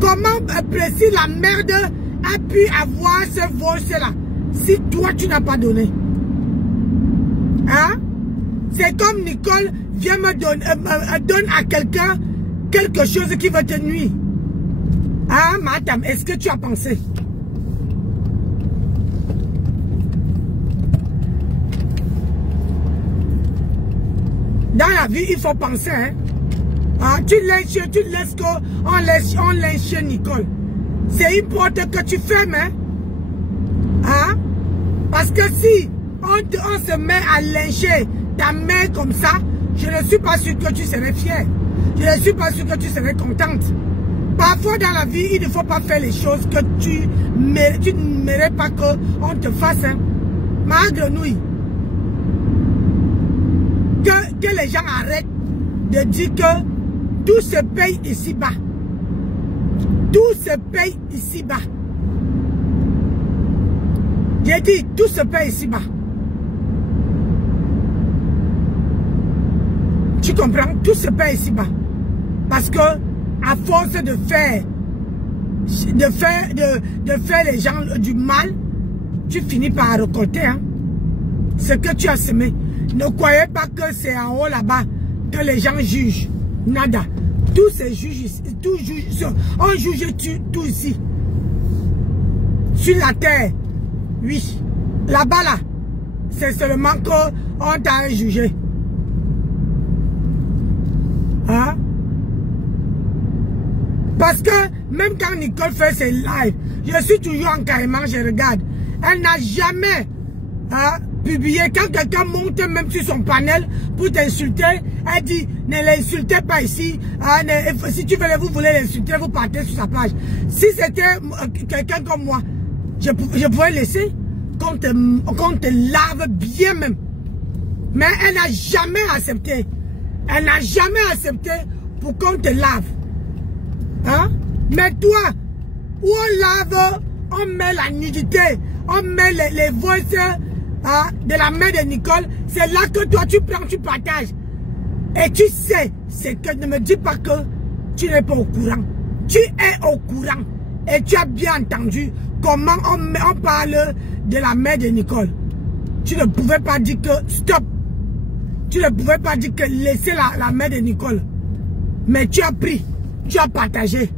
Comment précis la merde a pu avoir ce vol-là si toi tu n'as pas donné? C'est comme Nicole vient me donne à quelqu'un quelque chose qui va te nuire. Madame, est-ce que tu as pensé? Dans la vie, il faut penser. Tu laisses qu'on lynche Nicole. C'est une porte que tu fermes. Parce que si on se met à lyncher ta mère comme ça, je ne suis pas sûr que tu serais fière. Je ne suis pas sûr que tu serais contente. Parfois dans la vie, il ne faut pas faire les choses que tu ne mérites pas qu'on te fasse. Ma grenouille. Que les gens arrêtent de dire que tout se paye ici-bas. Tout se paye ici-bas. J'ai dit, tout se paye ici-bas. Tu comprends? Tout se paye ici-bas. Parce que, à force de faire les gens du mal, tu finis par récolter ce que tu as semé. Ne croyez pas que c'est en haut là-bas que les gens jugent. Nada. Tout se juge ici. On juge tout ici. Sur la terre. Oui. Là-bas là. C'est seulement qu'on t'a jugé. Parce que même quand Nicole fait ses lives, je suis toujours en caïman, je regarde. Elle n'a jamais publié. Quand quelqu'un monte même sur son panel pour t'insulter, elle dit ne l'insultez pas ici. Si vous voulez l'insulter, vous partez sur sa page. Si c'était quelqu'un comme moi, je pouvais laisser qu'on te lave bien même. Mais elle n'a jamais accepté. Elle n'a jamais accepté pour qu'on te lave. Mais toi, où on lave, on met la nudité, on met les voices de la main de Nicole, c'est là que toi tu prends, tu partages. Et tu sais, c'est que ne me dis pas que tu n'es pas au courant. Tu es au courant. Et tu as bien entendu comment on parle de la mère de Nicole. Tu ne pouvais pas dire que stop. Tu ne pouvais pas dire que laissez la mère de Nicole. Mais tu as pris, tu as partagé.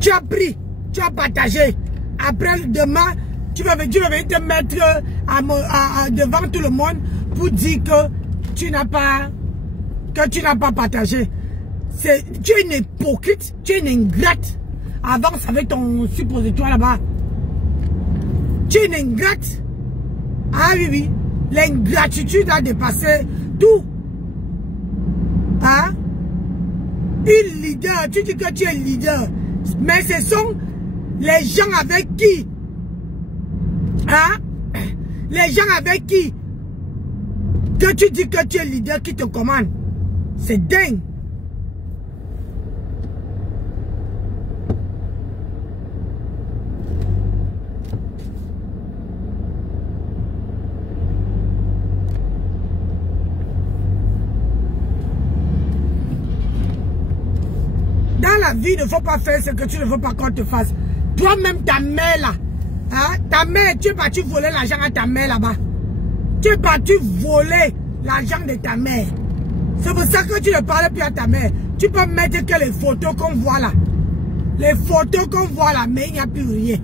Tu as pris, tu as partagé. Après, demain, tu vas venir te mettre devant tout le monde pour dire que tu n'as pas partagé. Tu es une hypocrite, tu es une ingrate. Avance avec ton suppositoire là-bas. Tu es une ingrate. Ah oui, oui. L'ingratitude a dépassé tout. Hein? Une leader, tu dis que tu es leader. Mais ce sont les gens avec qui, hein? Les gens avec qui que tu dis que tu es leader qui te commandent. C'est dingue. Dans la vie, il ne faut pas faire ce que tu ne veux pas qu'on te fasse. Toi-même, ta mère là, hein? Ta mère, tu es parti voler l'argent à ta mère là-bas. Tu es parti voler l'argent de ta mère. C'est pour ça que tu ne parles plus à ta mère. Tu peux mettre que les photos qu'on voit là. Les photos qu'on voit là, mais il n'y a plus rien.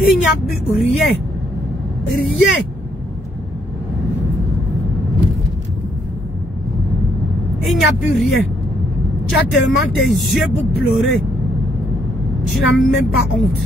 Il n'y a plus rien. Rien. Il n'y a plus rien. Tu as tellement tes yeux pour pleurer. Tu n'as même pas honte.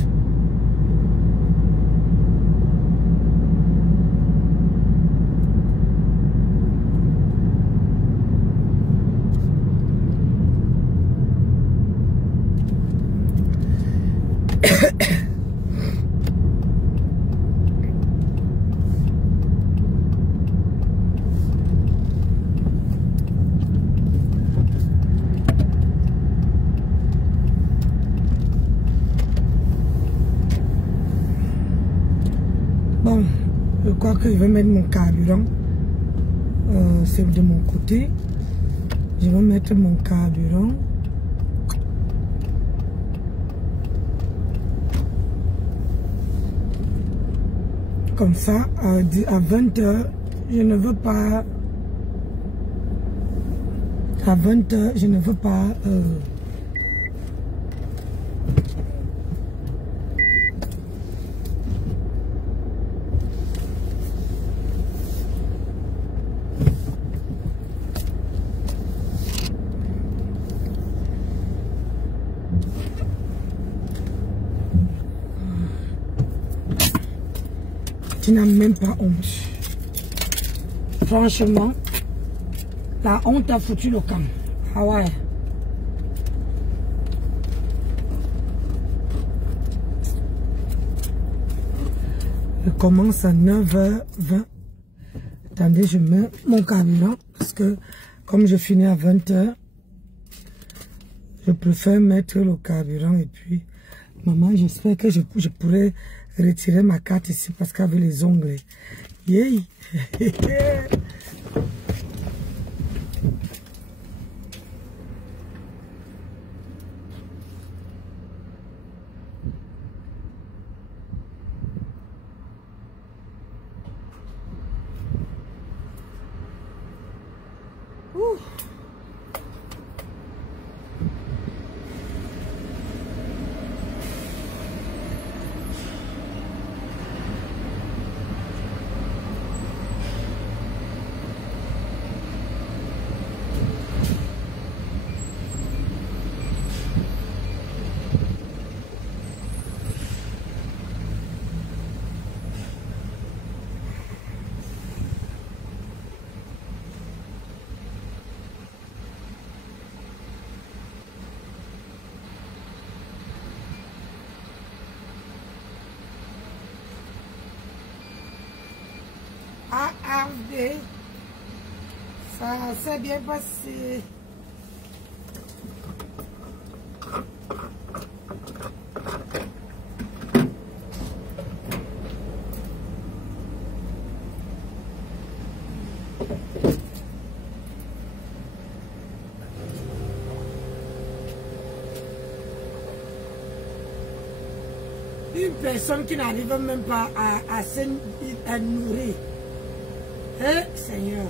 Bon, je crois que je vais mettre mon carburant. C'est de mon côté. Je vais mettre mon carburant. Comme ça, à 20 h, je ne veux pas... À 20 h, je ne veux pas... Tu n'as même pas honte. Franchement, la honte a foutu le camp. Ah ouais. Je commence à 9 h 20. Attendez, je mets mon carburant parce que comme je finis à 20 h, je préfère mettre le carburant et puis, maman, j'espère que je pourrai retirer ma carte ici parce qu'avec les ongles. Yeah. ARD, ça s'est bien passé. Une personne qui n'arrive même pas à nourrir. Hein, Seigneur.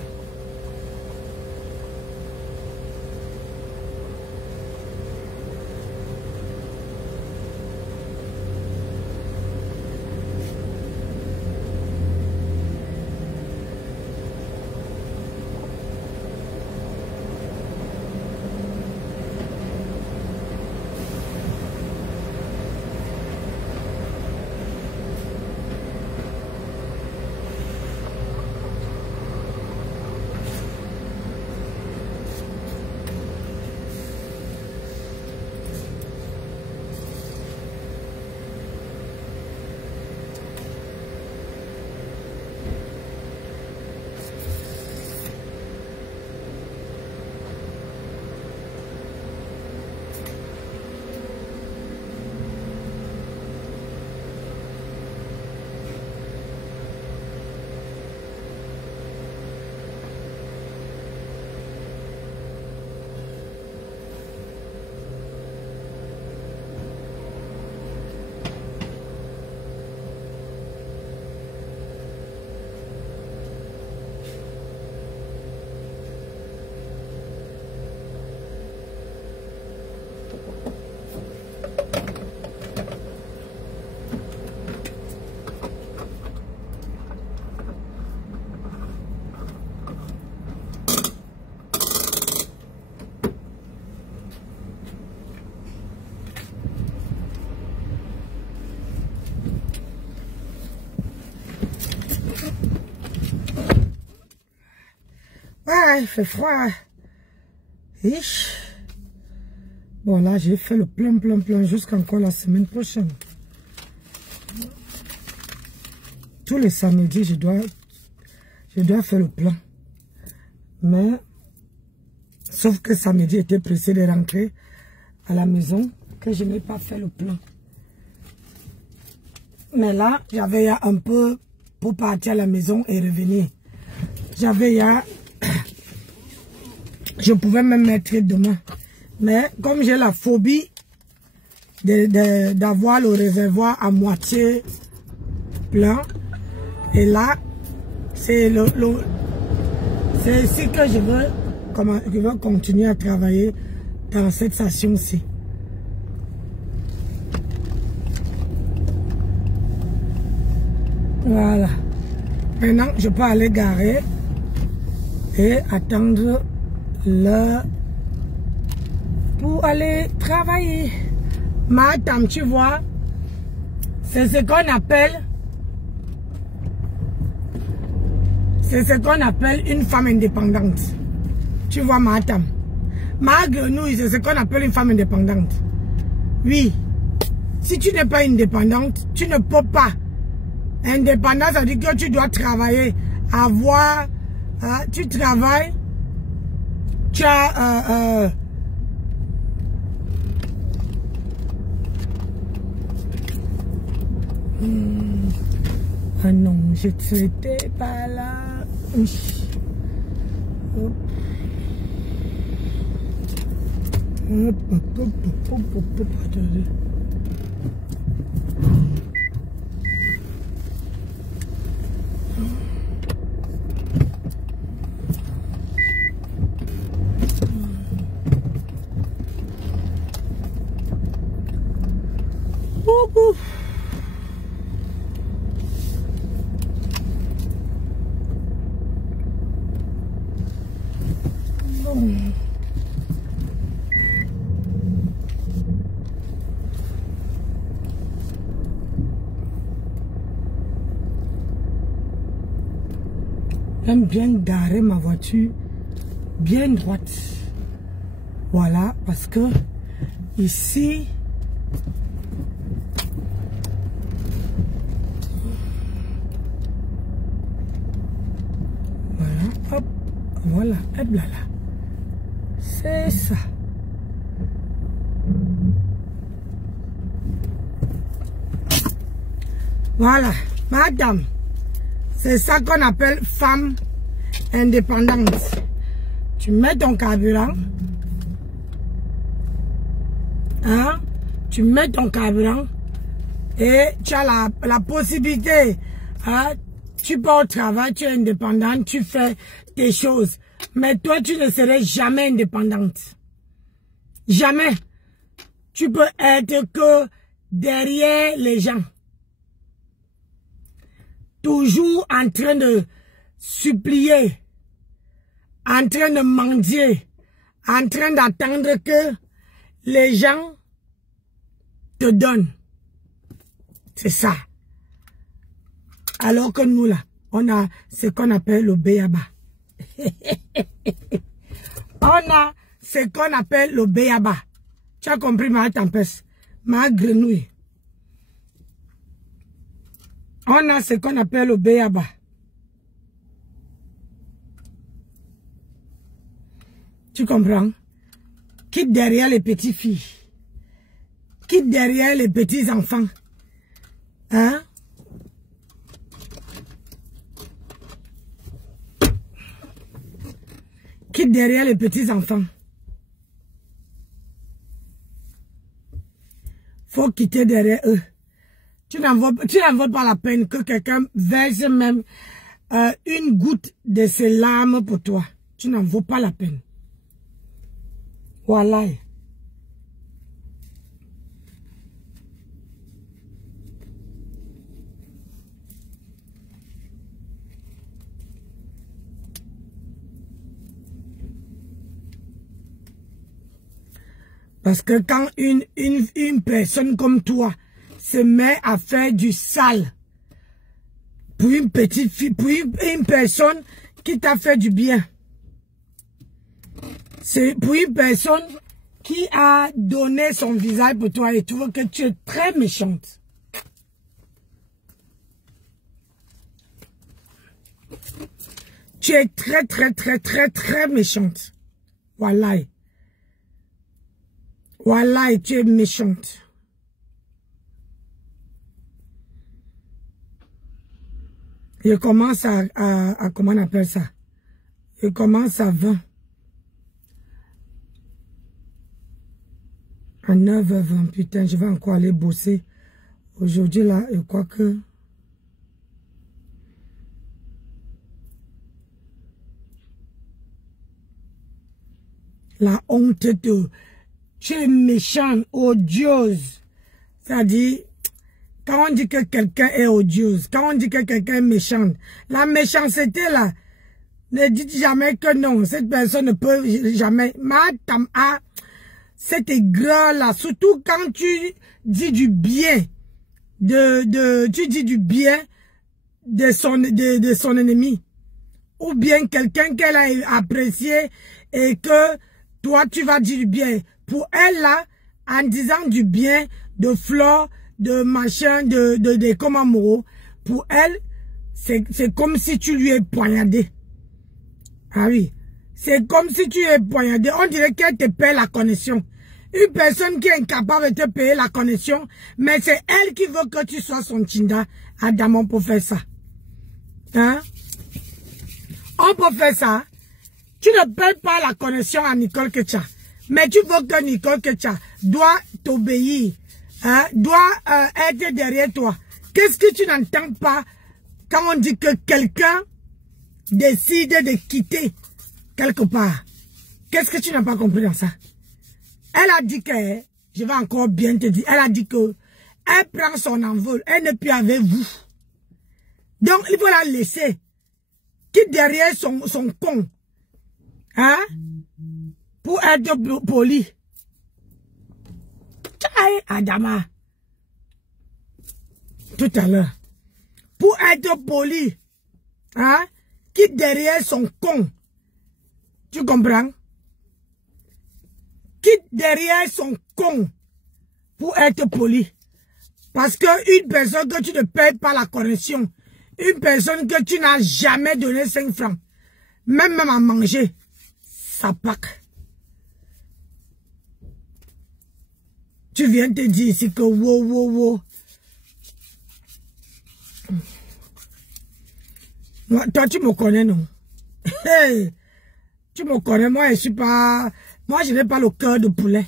Il fait froid. Ich. Bon, là, j'ai fait le plein jusqu'encore la semaine prochaine. Tous les samedis, je dois faire le plein. Mais, sauf que samedi était pressé de rentrer à la maison, que je n'ai pas fait le plein. Mais là, j'avais un peu pour partir à la maison et revenir. J'avais je pouvais même mettre demain. Mais comme j'ai la phobie d'avoir le réservoir à moitié plein, et là, c'est ici que je veux continuer à travailler dans cette station-ci. Voilà. Maintenant, je peux aller garer et attendre l'heure pour aller travailler. Madame, tu vois, c'est ce qu'on appelle une femme indépendante. Tu vois, madame. Ma grenouille, c'est ce qu'on appelle une femme indépendante. Oui. Si tu n'es pas indépendante, tu ne peux pas. Indépendante, ça veut dire que tu dois travailler, avoir, tu travailles, tu as, ah non, je ne souhaitais pas là. Hop. Attendez. J'aime bien garer ma voiture bien droite. Voilà, parce que ici, voilà, hop, voilà, hop là là. C'est ça. Voilà, madame. C'est ça qu'on appelle femme indépendante. Tu mets ton carburant. Hein? Tu mets ton carburant. Et tu as la possibilité. Hein? Tu pars au travail, tu es indépendante, tu fais tes choses. Mais toi, tu ne serais jamais indépendante. Jamais. Tu peux être que derrière les gens. Toujours en train de supplier, en train de mendier, en train d'attendre que les gens te donnent. C'est ça. Alors que nous là, on a ce qu'on appelle le béaba. On a ce qu'on appelle le béaba. Tu as compris ma tempête, ma grenouille. On a ce qu'on appelle le béaba. Tu comprends? Quitte derrière les petites filles. Quitte derrière les petits enfants. Hein? Quitte derrière les petits enfants. Faut quitter derrière eux. Tu n'en vaux pas la peine que quelqu'un verse même une goutte de ses larmes pour toi. Tu n'en vaux pas la peine. Voilà. Parce que quand une personne comme toi se met à faire du sale pour une petite fille, pour une personne qui t'a fait du bien, c'est pour une personne qui a donné son visage pour toi et tu vois que tu es très méchante. Tu es très méchante. Voilà. Voilà, tu es méchante. Je commence à comment on appelle ça? Je commence à 20. À 9h20, putain, je vais encore aller bosser. Aujourd'hui, là, je crois que... La honte de... Tu es méchante, odieuse. C'est-à-dire, quand on dit que quelqu'un est odieuse, quand on dit que quelqu'un est méchant, la méchanceté là, ne dites jamais que non, cette personne ne peut jamais. Cet aigreur là, surtout quand tu dis du bien, tu dis du bien de son ennemi, ou bien quelqu'un qu'elle a apprécié et que toi tu vas dire du bien. Pour elle là, en disant du bien de Flore, de machin, de Komamoro, pour elle, c'est comme si tu lui es poignardé. Ah oui, c'est comme si tu es poignardé. On dirait qu'elle te paie la connexion. Une personne qui est incapable de te payer la connexion, mais c'est elle qui veut que tu sois son Tinda. Adamon pour faire ça. Hein? On peut faire ça. Tu ne payes pas la connexion à Nicole Ketia. Mais tu veux que Nicole Ketia doit t'obéir, hein, doit être derrière toi. Qu'est-ce que tu n'entends pas quand on dit que quelqu'un décide de quitter quelque part? Qu'est-ce que tu n'as pas compris dans ça? Elle a dit que, je vais encore bien te dire, elle a dit que elle prend son envol, elle n'est plus avec vous. Donc il faut la laisser. Quitte derrière son con. Hein? Pour être poli. Tchaï, Adama. Tout à l'heure. Pour être poli. Hein? Quitte derrière son con. Tu comprends? Quitte derrière son con. Pour être poli. Parce que une personne que tu ne payes pas la connexion. Une personne que tu n'as jamais donné 5 francs. Même à manger. Ça pack. Tu viens te dire ici que wow. Moi, toi, tu me connais, non? Hey, tu me connais, moi je suis pas... Moi je n'ai pas le cœur de poulet.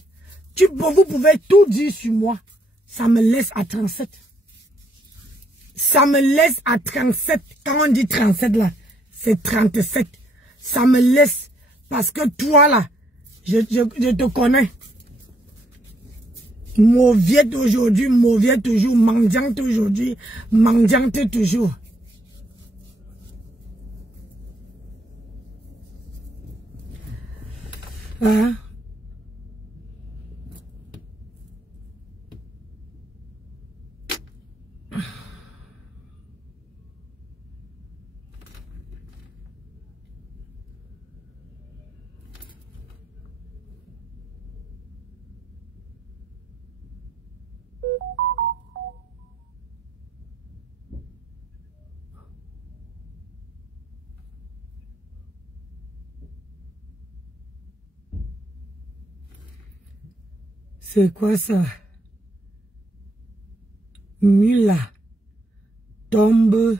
Vous pouvez tout dire sur moi. Ça me laisse à 37. Ça me laisse à 37. Quand on dit 37 là, c'est 37. Ça me laisse. Parce que toi là, je te connais. Mauviette aujourd'hui, mauviette toujours, mendiante aujourd'hui, mendiante toujours. Hein? C'est quoi ça? Mila, tombe,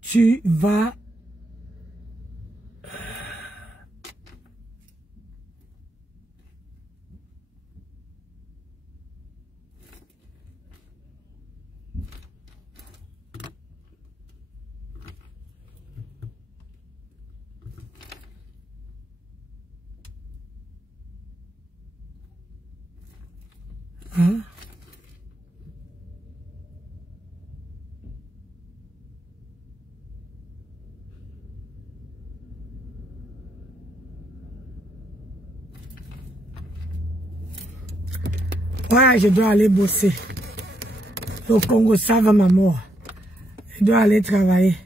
tu vas... Hein? Ouais, je dois aller bosser. Le Congo savent ma mort. Je dois aller travailler.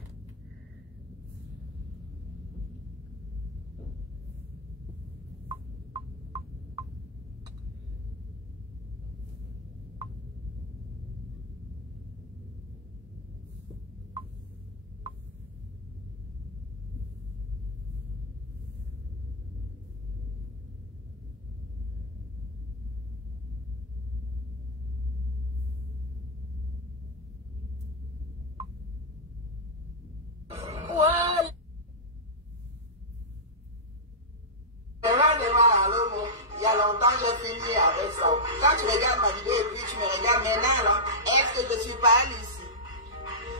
Il y a longtemps j'ai fini avec ça. Quand tu regardes ma vidéo et puis tu me regardes maintenant là, est-ce que je suis pas ici?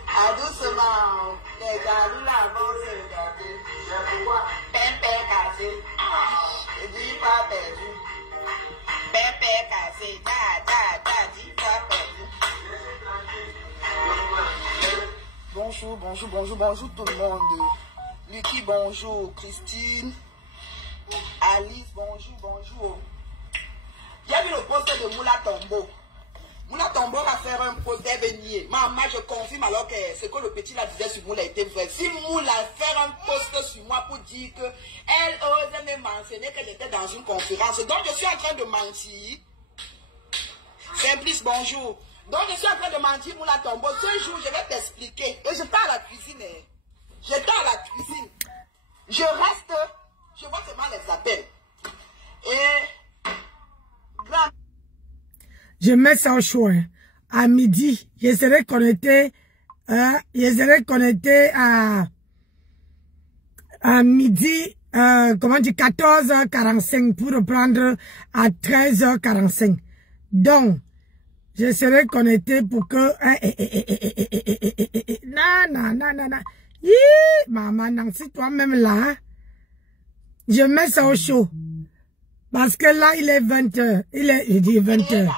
À doucement, les galous là vont se regarder. Je vois Pépé cassé. Je dis pas perdu. Pépé cassé. Dis pas perdu. Bonjour tout le monde. Lucky, bonjour. Christine. Alice, bonjour. J'ai vu le poste de Moula Tombo. Moula Tombo va faire un poste d'avenir. Maman, je confirme alors que ce que le petit là disait sur Moula était vrai. Si Moula fait un poste sur moi pour dire qu'elle ose me mentionner qu'elle était dans une conférence, donc je suis en train de mentir. Simplice, bonjour. Donc je suis en train de mentir, Moula Tombo. Ce jour, je vais t'expliquer. Et j'étais à la cuisine. Je reste... Je vois seulement les appels. Et... Grand... Je mets ça au choix. À midi, je serai connecté à midi, comment dire, 14h45 pour reprendre à 13h45. Donc, je serai connecté pour que... Non. Maman, Nancy, toi-même là, je mets ça au chaud. Parce que là, il est 20h. Je dis 20h.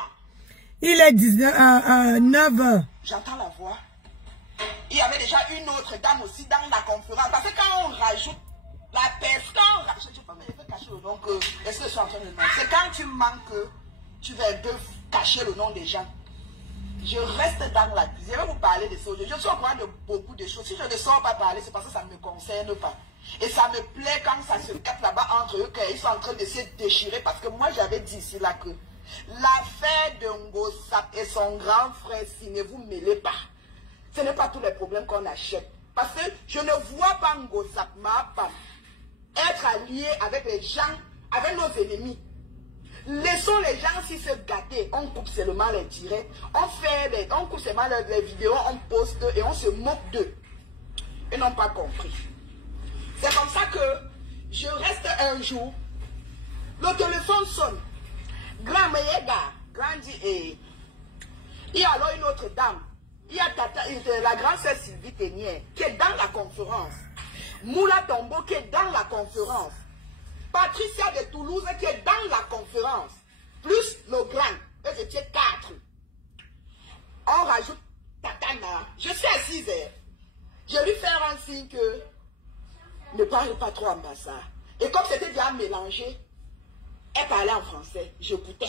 Il est 9h. J'entends la voix. Il y avait déjà une autre dame aussi dans la conférence. Parce que quand on rajoute la personne, je ne sais pas, mais je vais cacher le nom que... Est-ce que je suis en train de dire? C'est quand tu manques, tu vas un peu cacher le nom des gens. Je reste dans la cuisine. Je vais vous parler de ça. Je suis au courant de beaucoup de choses. Si je ne sors pas parler, c'est parce que ça ne me concerne pas. Et ça me plaît quand ça se capte là-bas entre eux, qu'ils sont en train de se déchirer. Parce que moi, j'avais dit ici là que l'affaire de Ngosap et son grand frère, si ne vous mêlez pas, ce n'est pas tous les problèmes qu'on achète. Parce que je ne vois pas Ngosap, ma femme, être allié avec les gens, avec nos ennemis. Laissons les gens si se gâter. On coupe seulement les directs. On coupe seulement les vidéos, on poste et on se moque d'eux. Ils n'ont pas compris. C'est comme ça que je reste un jour. Le téléphone sonne. Grand Meyega, grand dit, il y a alors une autre dame. Il y a la grande sœur Sylvie Ténier qui est dans la conférence. Moula Tombo qui est dans la conférence. Patricia de Toulouse qui est dans la conférence. Plus le grand. Eux étaient 4. On rajoute Tatana. Je suis assise. Je lui fais un signe que ne parle pas trop en ça. Et comme c'était déjà mélangé, elle parlait en français. J'écoutais.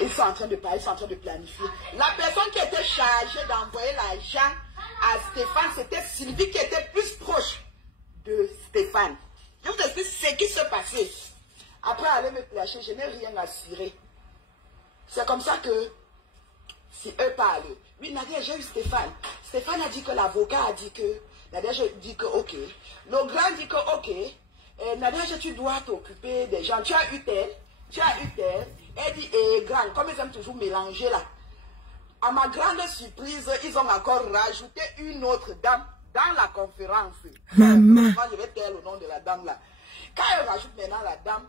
Ils sont en train de parler, ils sont en train de planifier. La personne qui était chargée d'envoyer l'argent à Stéphane, c'était Sylvie qui était plus proche de Stéphane. Je vous explique ce qui se passait. Après aller me clasher, je n'ai rien assuré. C'est comme ça que, si eux parlent, oui, Nadia, j'ai eu Stéphane. Stéphane a dit que l'avocat a dit que, Nadia, je dis que ok. Le grand dit que ok. Nadia, tu dois t'occuper des gens. Tu as eu tel. Elle dit, grand, comme ils aiment toujours mélanger là. À ma grande surprise, ils ont encore rajouté une autre dame dans la conférence. Maman. Moi, je vais taire le nom de la dame là. Quand elle rajoute maintenant la dame,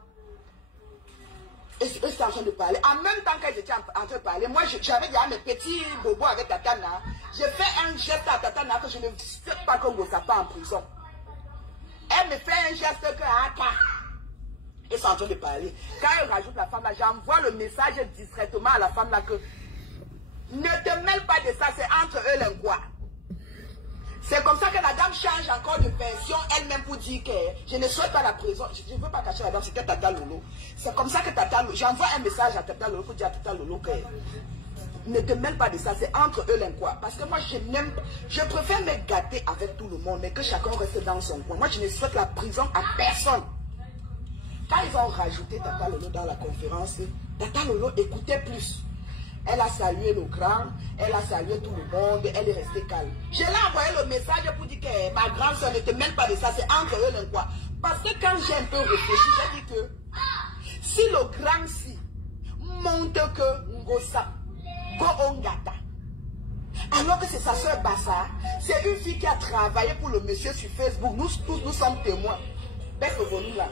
et eux étaient en train de parler. En même temps qu'elles étaient en train de parler, moi j'avais déjà mes petits bobos avec Tatana. J'ai fait un geste à Tatana que je ne sais pas qu'on ne pas en prison. Elle me fait un geste que ils sont en train de parler. Quand elle rajoute la femme là, j'envoie le message discrètement à la femme là que ne te mêle pas de ça, c'est entre eux les quoi. C'est comme ça que la dame change encore de version elle-même pour dire que je ne souhaite pas la prison. Je ne veux pas cacher la dame, c'était Tata Lolo. C'est comme ça que Tata Lolo, j'envoie un message à Tata Lolo pour dire à Tata Lolo que ne te mêle pas de ça, c'est entre eux les quoi. Parce que moi je n'aime pas, je préfère me gâter avec tout le monde, mais que chacun reste dans son coin. Moi je ne souhaite la prison à personne. Quand ils ont rajouté Tata Lolo dans la conférence, Tata Lolo écoutait plus. Elle a salué le grand, elle a salué tout le monde, elle est restée calme. Je l'ai envoyé le message pour dire que ma grande soeur ne te mêle pas de ça, c'est entre eux les quoi. Parce que quand j'ai un peu réfléchi, j'ai dit que si le grand si montre que Ngosa, Go Ongata, alors que c'est sa soeur Bassa, c'est une fille qui a travaillé pour le monsieur sur Facebook, nous tous nous sommes témoins. Là.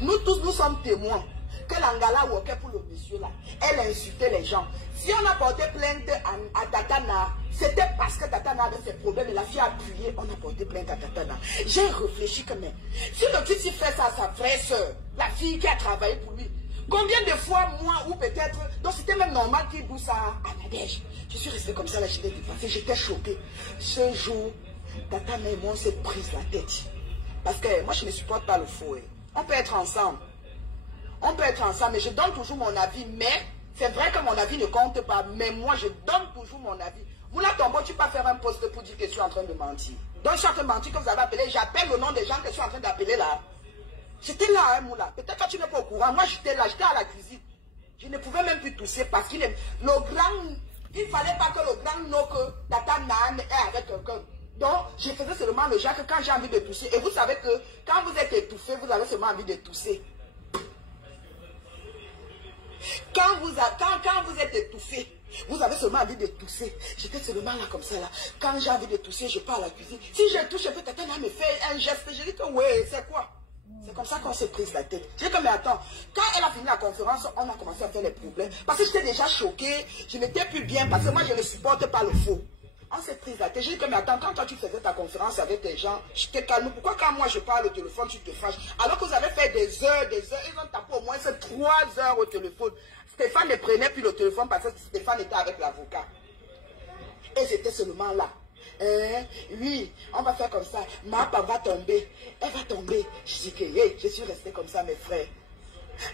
Nous tous nous sommes témoins que l'Angala workait pour le monsieur là. Elle insultait les gens. Si on a porté plainte à Tatana, c'était parce que Tatana avait ses problèmes et la fille a appuyé, on a porté plainte à Tatana. J'ai réfléchi que même, si le petit fait ça à sa vraie soeur, la fille qui a travaillé pour lui, combien de fois moi ou peut-être, donc c'était même normal qu'il douce à Nadège. Je suis restée comme ça là, j'étais dépassée, j'étais choquée. Ce jour, Tatana et moi on s'est pris la tête. Parce que moi je ne supporte pas le faux. On peut être ensemble. On peut être ensemble, mais je donne toujours mon avis. Mais c'est vrai que mon avis ne compte pas. Mais moi, je donne toujours mon avis. Vous là, Tombo, tu peux pas faire un post pour dire que je suis en train de mentir. Donc, je suis en train de mentir que vous avez appelé. J'appelle le nom des gens que je suis en train d'appeler là. J'étais là, hein, Moula. Peut-être que tu n'es pas au courant. Moi, j'étais là, j'étais à la cuisine. Je ne pouvais même plus tousser parce qu'il est... Le grand... Il ne fallait pas que le grand nom que Tata Nan est avec quelqu'un. Donc, je faisais seulement le genre que quand j'ai envie de tousser. Et vous savez que quand vous êtes étouffé, vous avez seulement envie de tousser. Quand vous êtes étouffé, vous avez seulement envie de tousser. J'étais seulement là comme ça là. Quand j'ai envie de tousser, je pars à la cuisine. Si je touche, peut-être elle me fait un geste. Je dis que oui, c'est quoi? C'est comme ça qu'on s'est prise la tête. J'ai dit que mais attends, quand elle a fini la conférence, on a commencé à faire les problèmes. Parce que j'étais déjà choquée, je n'étais plus bien, parce que moi je ne supporte pas le faux. On s'est prise la tête. J'ai dit que mais attends, quand toi tu faisais ta conférence avec tes gens, j'étais calme. Pourquoi quand moi je parle au téléphone, tu te fâches? Alors que vous avez fait des heures, ils ont tapé au moins 3 heures au téléphone. Stéphane ne prenait plus le téléphone parce que Stéphane était avec l'avocat. Et j'étais seulement là. Oui, on va faire comme ça. Ma papa va tomber. Elle va tomber. Je dis que je suis restée comme ça, mes frères.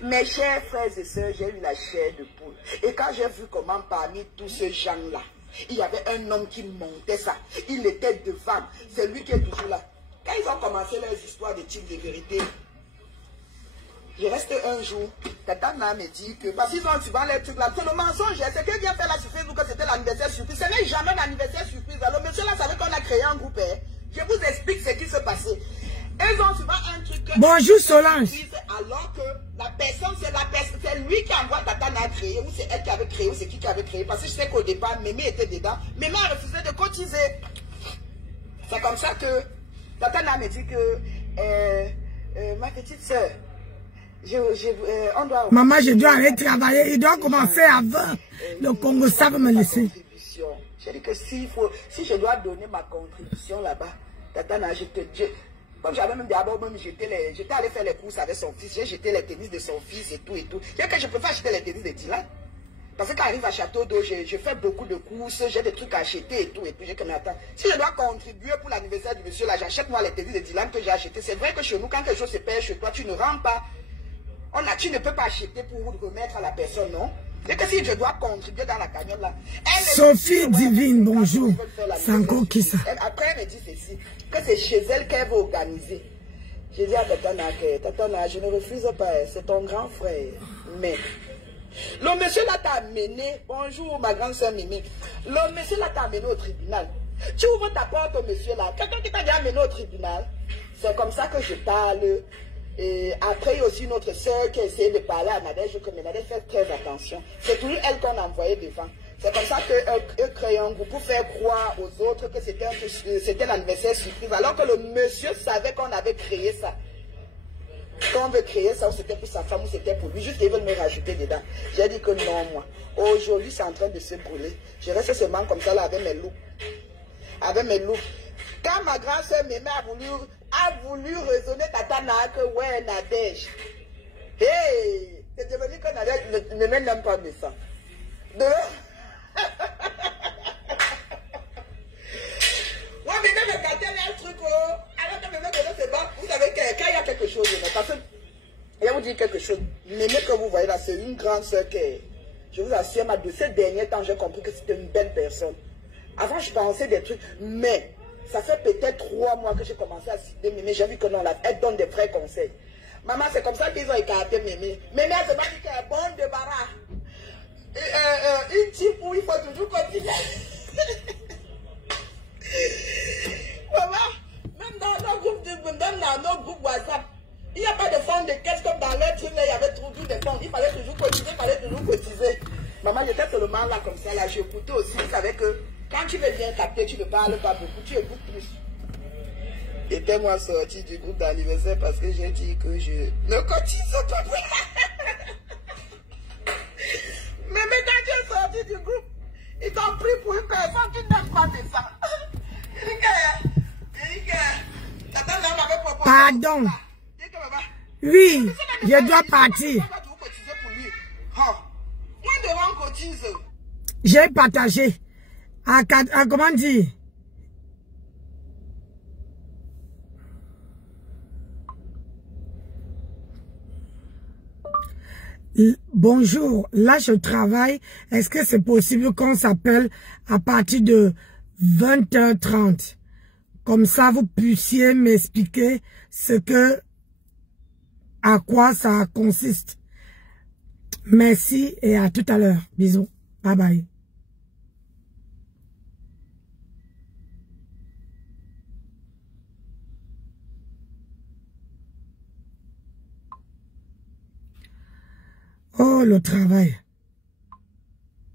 Mes chers frères et sœurs, j'ai eu la chair de poule. Et quand j'ai vu comment parmi tous ces gens-là, il y avait un homme qui montait ça. Il était devant. C'est lui qui est toujours là. Quand ils ont commencé leurs histoires de type de vérité, je reste un jour, Tata Nana me dit que, parce qu'ils ont souvent les trucs là, c'est le mensonge, c'est que vient faire la surprise ou que c'était l'anniversaire surprise. Ce n'est jamais l'anniversaire surprise. Alors, monsieur là savait qu'on a créé un groupe. Je vous explique ce qui se passait. Ils ont souvent un truc. Bonjour Solange. Alors que la personne, c'est lui qui envoie Tata Nana créer, ou c'est elle qui avait créé, ou c'est qui avait créé. Parce que je sais qu'au départ, Mémé était dedans. Mémé a refusé de cotiser. C'est comme ça que Tatana me dit que ma petite soeur, on doit... Maman, je dois aller travailler. Il doit commencer avant. Le Congo, ça va me laisser. J'ai dit que si je dois donner ma contribution là-bas, Tatana, comme j'avais même d'abord, j'étais allé faire les courses avec son fils, j'ai jeté les tennis de son fils et tout et tout. Il y a que je préfère acheter les tennis de Dylan. Parce que quand j'arrive à Château d'Eau, je fais beaucoup de courses, j'ai des trucs à acheter et tout. Et puis j'ai que attends, si je dois contribuer pour l'anniversaire du monsieur là, j'achète moi les tennis de Dylan que j'ai acheté. C'est vrai que chez nous, quand quelque chose se perd chez toi, tu ne rends pas. Tu ne peux pas acheter pour remettre à la personne, non? C'est que si je dois contribuer dans la cagnotte là. Sophie Divine, bonjour. C'est encore qui ça? Après, elle me dit ceci, que c'est chez elle qu'elle veut organiser. J'ai dit à Tatana, je ne refuse pas, c'est ton grand frère. Mais le monsieur là t'a amené, bonjour ma grande soeur Mimi, le monsieur là t'a amené au tribunal. Tu ouvres ta porte au monsieur là, quelqu'un qui t'a déjà amené au tribunal. C'est comme ça que je parle. Et après, il y a aussi une autre soeur qui a essayé de parler à Nadège, que Nadège fait très attention. C'est toujours elle qu'on a envoyé devant. C'est comme ça qu'eux créent un groupe pour faire croire aux autres que c'était l'anniversaire surprise. Alors que le monsieur savait qu'on avait créé ça. Quand on veut créer ça, ou c'était pour sa femme, ou c'était pour lui, juste qu'ils veulent me rajouter dedans. J'ai dit que non, moi. Aujourd'hui, c'est en train de se brûler. Je reste seulement comme ça là avec mes loups. Avec mes loups. Quand ma grande soeur Mémé a voulu raisonner Tatana que ouais, Nadège. Hey! C'est devenu que Nadège ne m'aime pas mes sangs. Ouais, mais même quand elle a un truc, alors que Mémé, c'est bon. Vous savez quand il y a quelque chose, parce que, je vais vous dire quelque chose. Mémé que vous voyez là, c'est une grande soeur qui, je vous assure, de ces derniers temps, j'ai compris que c'était une belle personne. Avant, je pensais des trucs, mais ça fait peut-être 3 mois que j'ai commencé à citer Mémé. J'ai vu que non, elle donne des vrais conseils. Maman, c'est comme ça qu'ils ont écarté Mémé. Mémé, elle se bat qu'elle est bonne de bara. Une type où il faut toujours continuer. Maman, même dans nos groupes WhatsApp, il n'y a pas de fonds de caisse comme dans leur truc, il y avait toujours des fonds. Il fallait toujours cotiser, Maman, j'étais seulement là comme ça, là, j'écoutais aussi. Vous savez que quand tu veux bien capter, tu ne parles pas beaucoup, tu écoutes plus. J'étais moi sorti du groupe d'anniversaire parce que j'ai dit que je ne cotise pas. Mais maintenant tu es sorti du groupe, ils t'ont pris pour une personne qui n'aime pas de ça. Pardon. Oui, je dois partir. J'ai partagé. À comment dire? Bonjour, là je travaille. Est-ce que c'est possible qu'on s'appelle à partir de 20h30? Comme ça, vous puissiez m'expliquer à quoi ça consiste. Merci et à tout à l'heure. Bisous. Bye bye. Oh, le travail.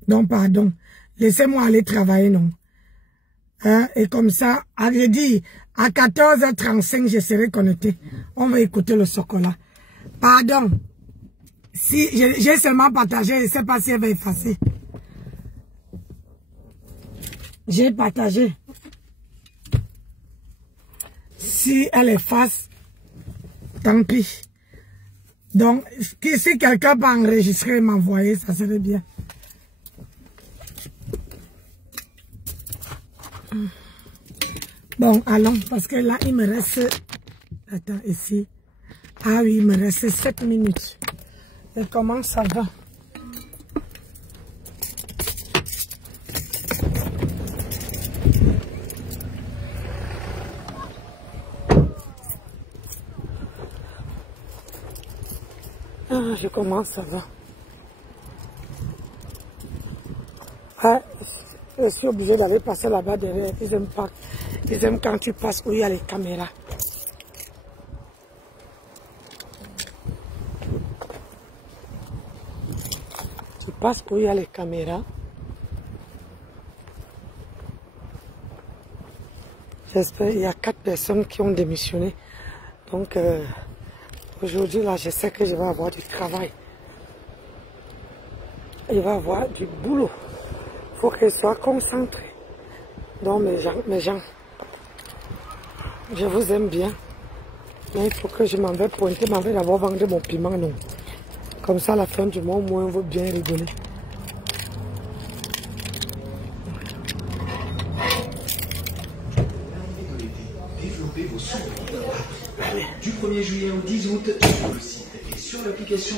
Non, pardon. Laissez-moi aller travailler, non. Hein? Et comme ça, j'ai dit, à 14h35, je serai connecté. On va écouter le chocolat. Pardon. Si j'ai seulement partagé, je ne sais pas si elle va effacer. J'ai partagé. Si elle efface, tant pis. Donc, si quelqu'un peut enregistrer et m'envoyer, ça serait bien. Bon, allons, parce que là, il me reste... Attends, ici. Ah oui, il me reste 7 minutes. Et comment ça va? Ah, je commence, ça va. Ah, je suis obligé d'aller passer là-bas derrière. Ils aiment pas. Ils aiment quand tu passes où il y a les caméras. Tu passes où il y a les caméras. J'espère, il y a 4 personnes qui ont démissionné. Donc, aujourd'hui, là, je sais que je vais avoir du travail. Il va avoir du boulot. Il faut que je sois concentré. Donc, mes gens, je vous aime bien. Mais il faut que je m'en vais pointer, m'en vais d'abord vendre mon piment, non. Comme ça, à la fin du mois, au moins, on va bien rigoler. Développez vos souvenirs. Du 1er juillet au 10 août sur le site et sur l'application.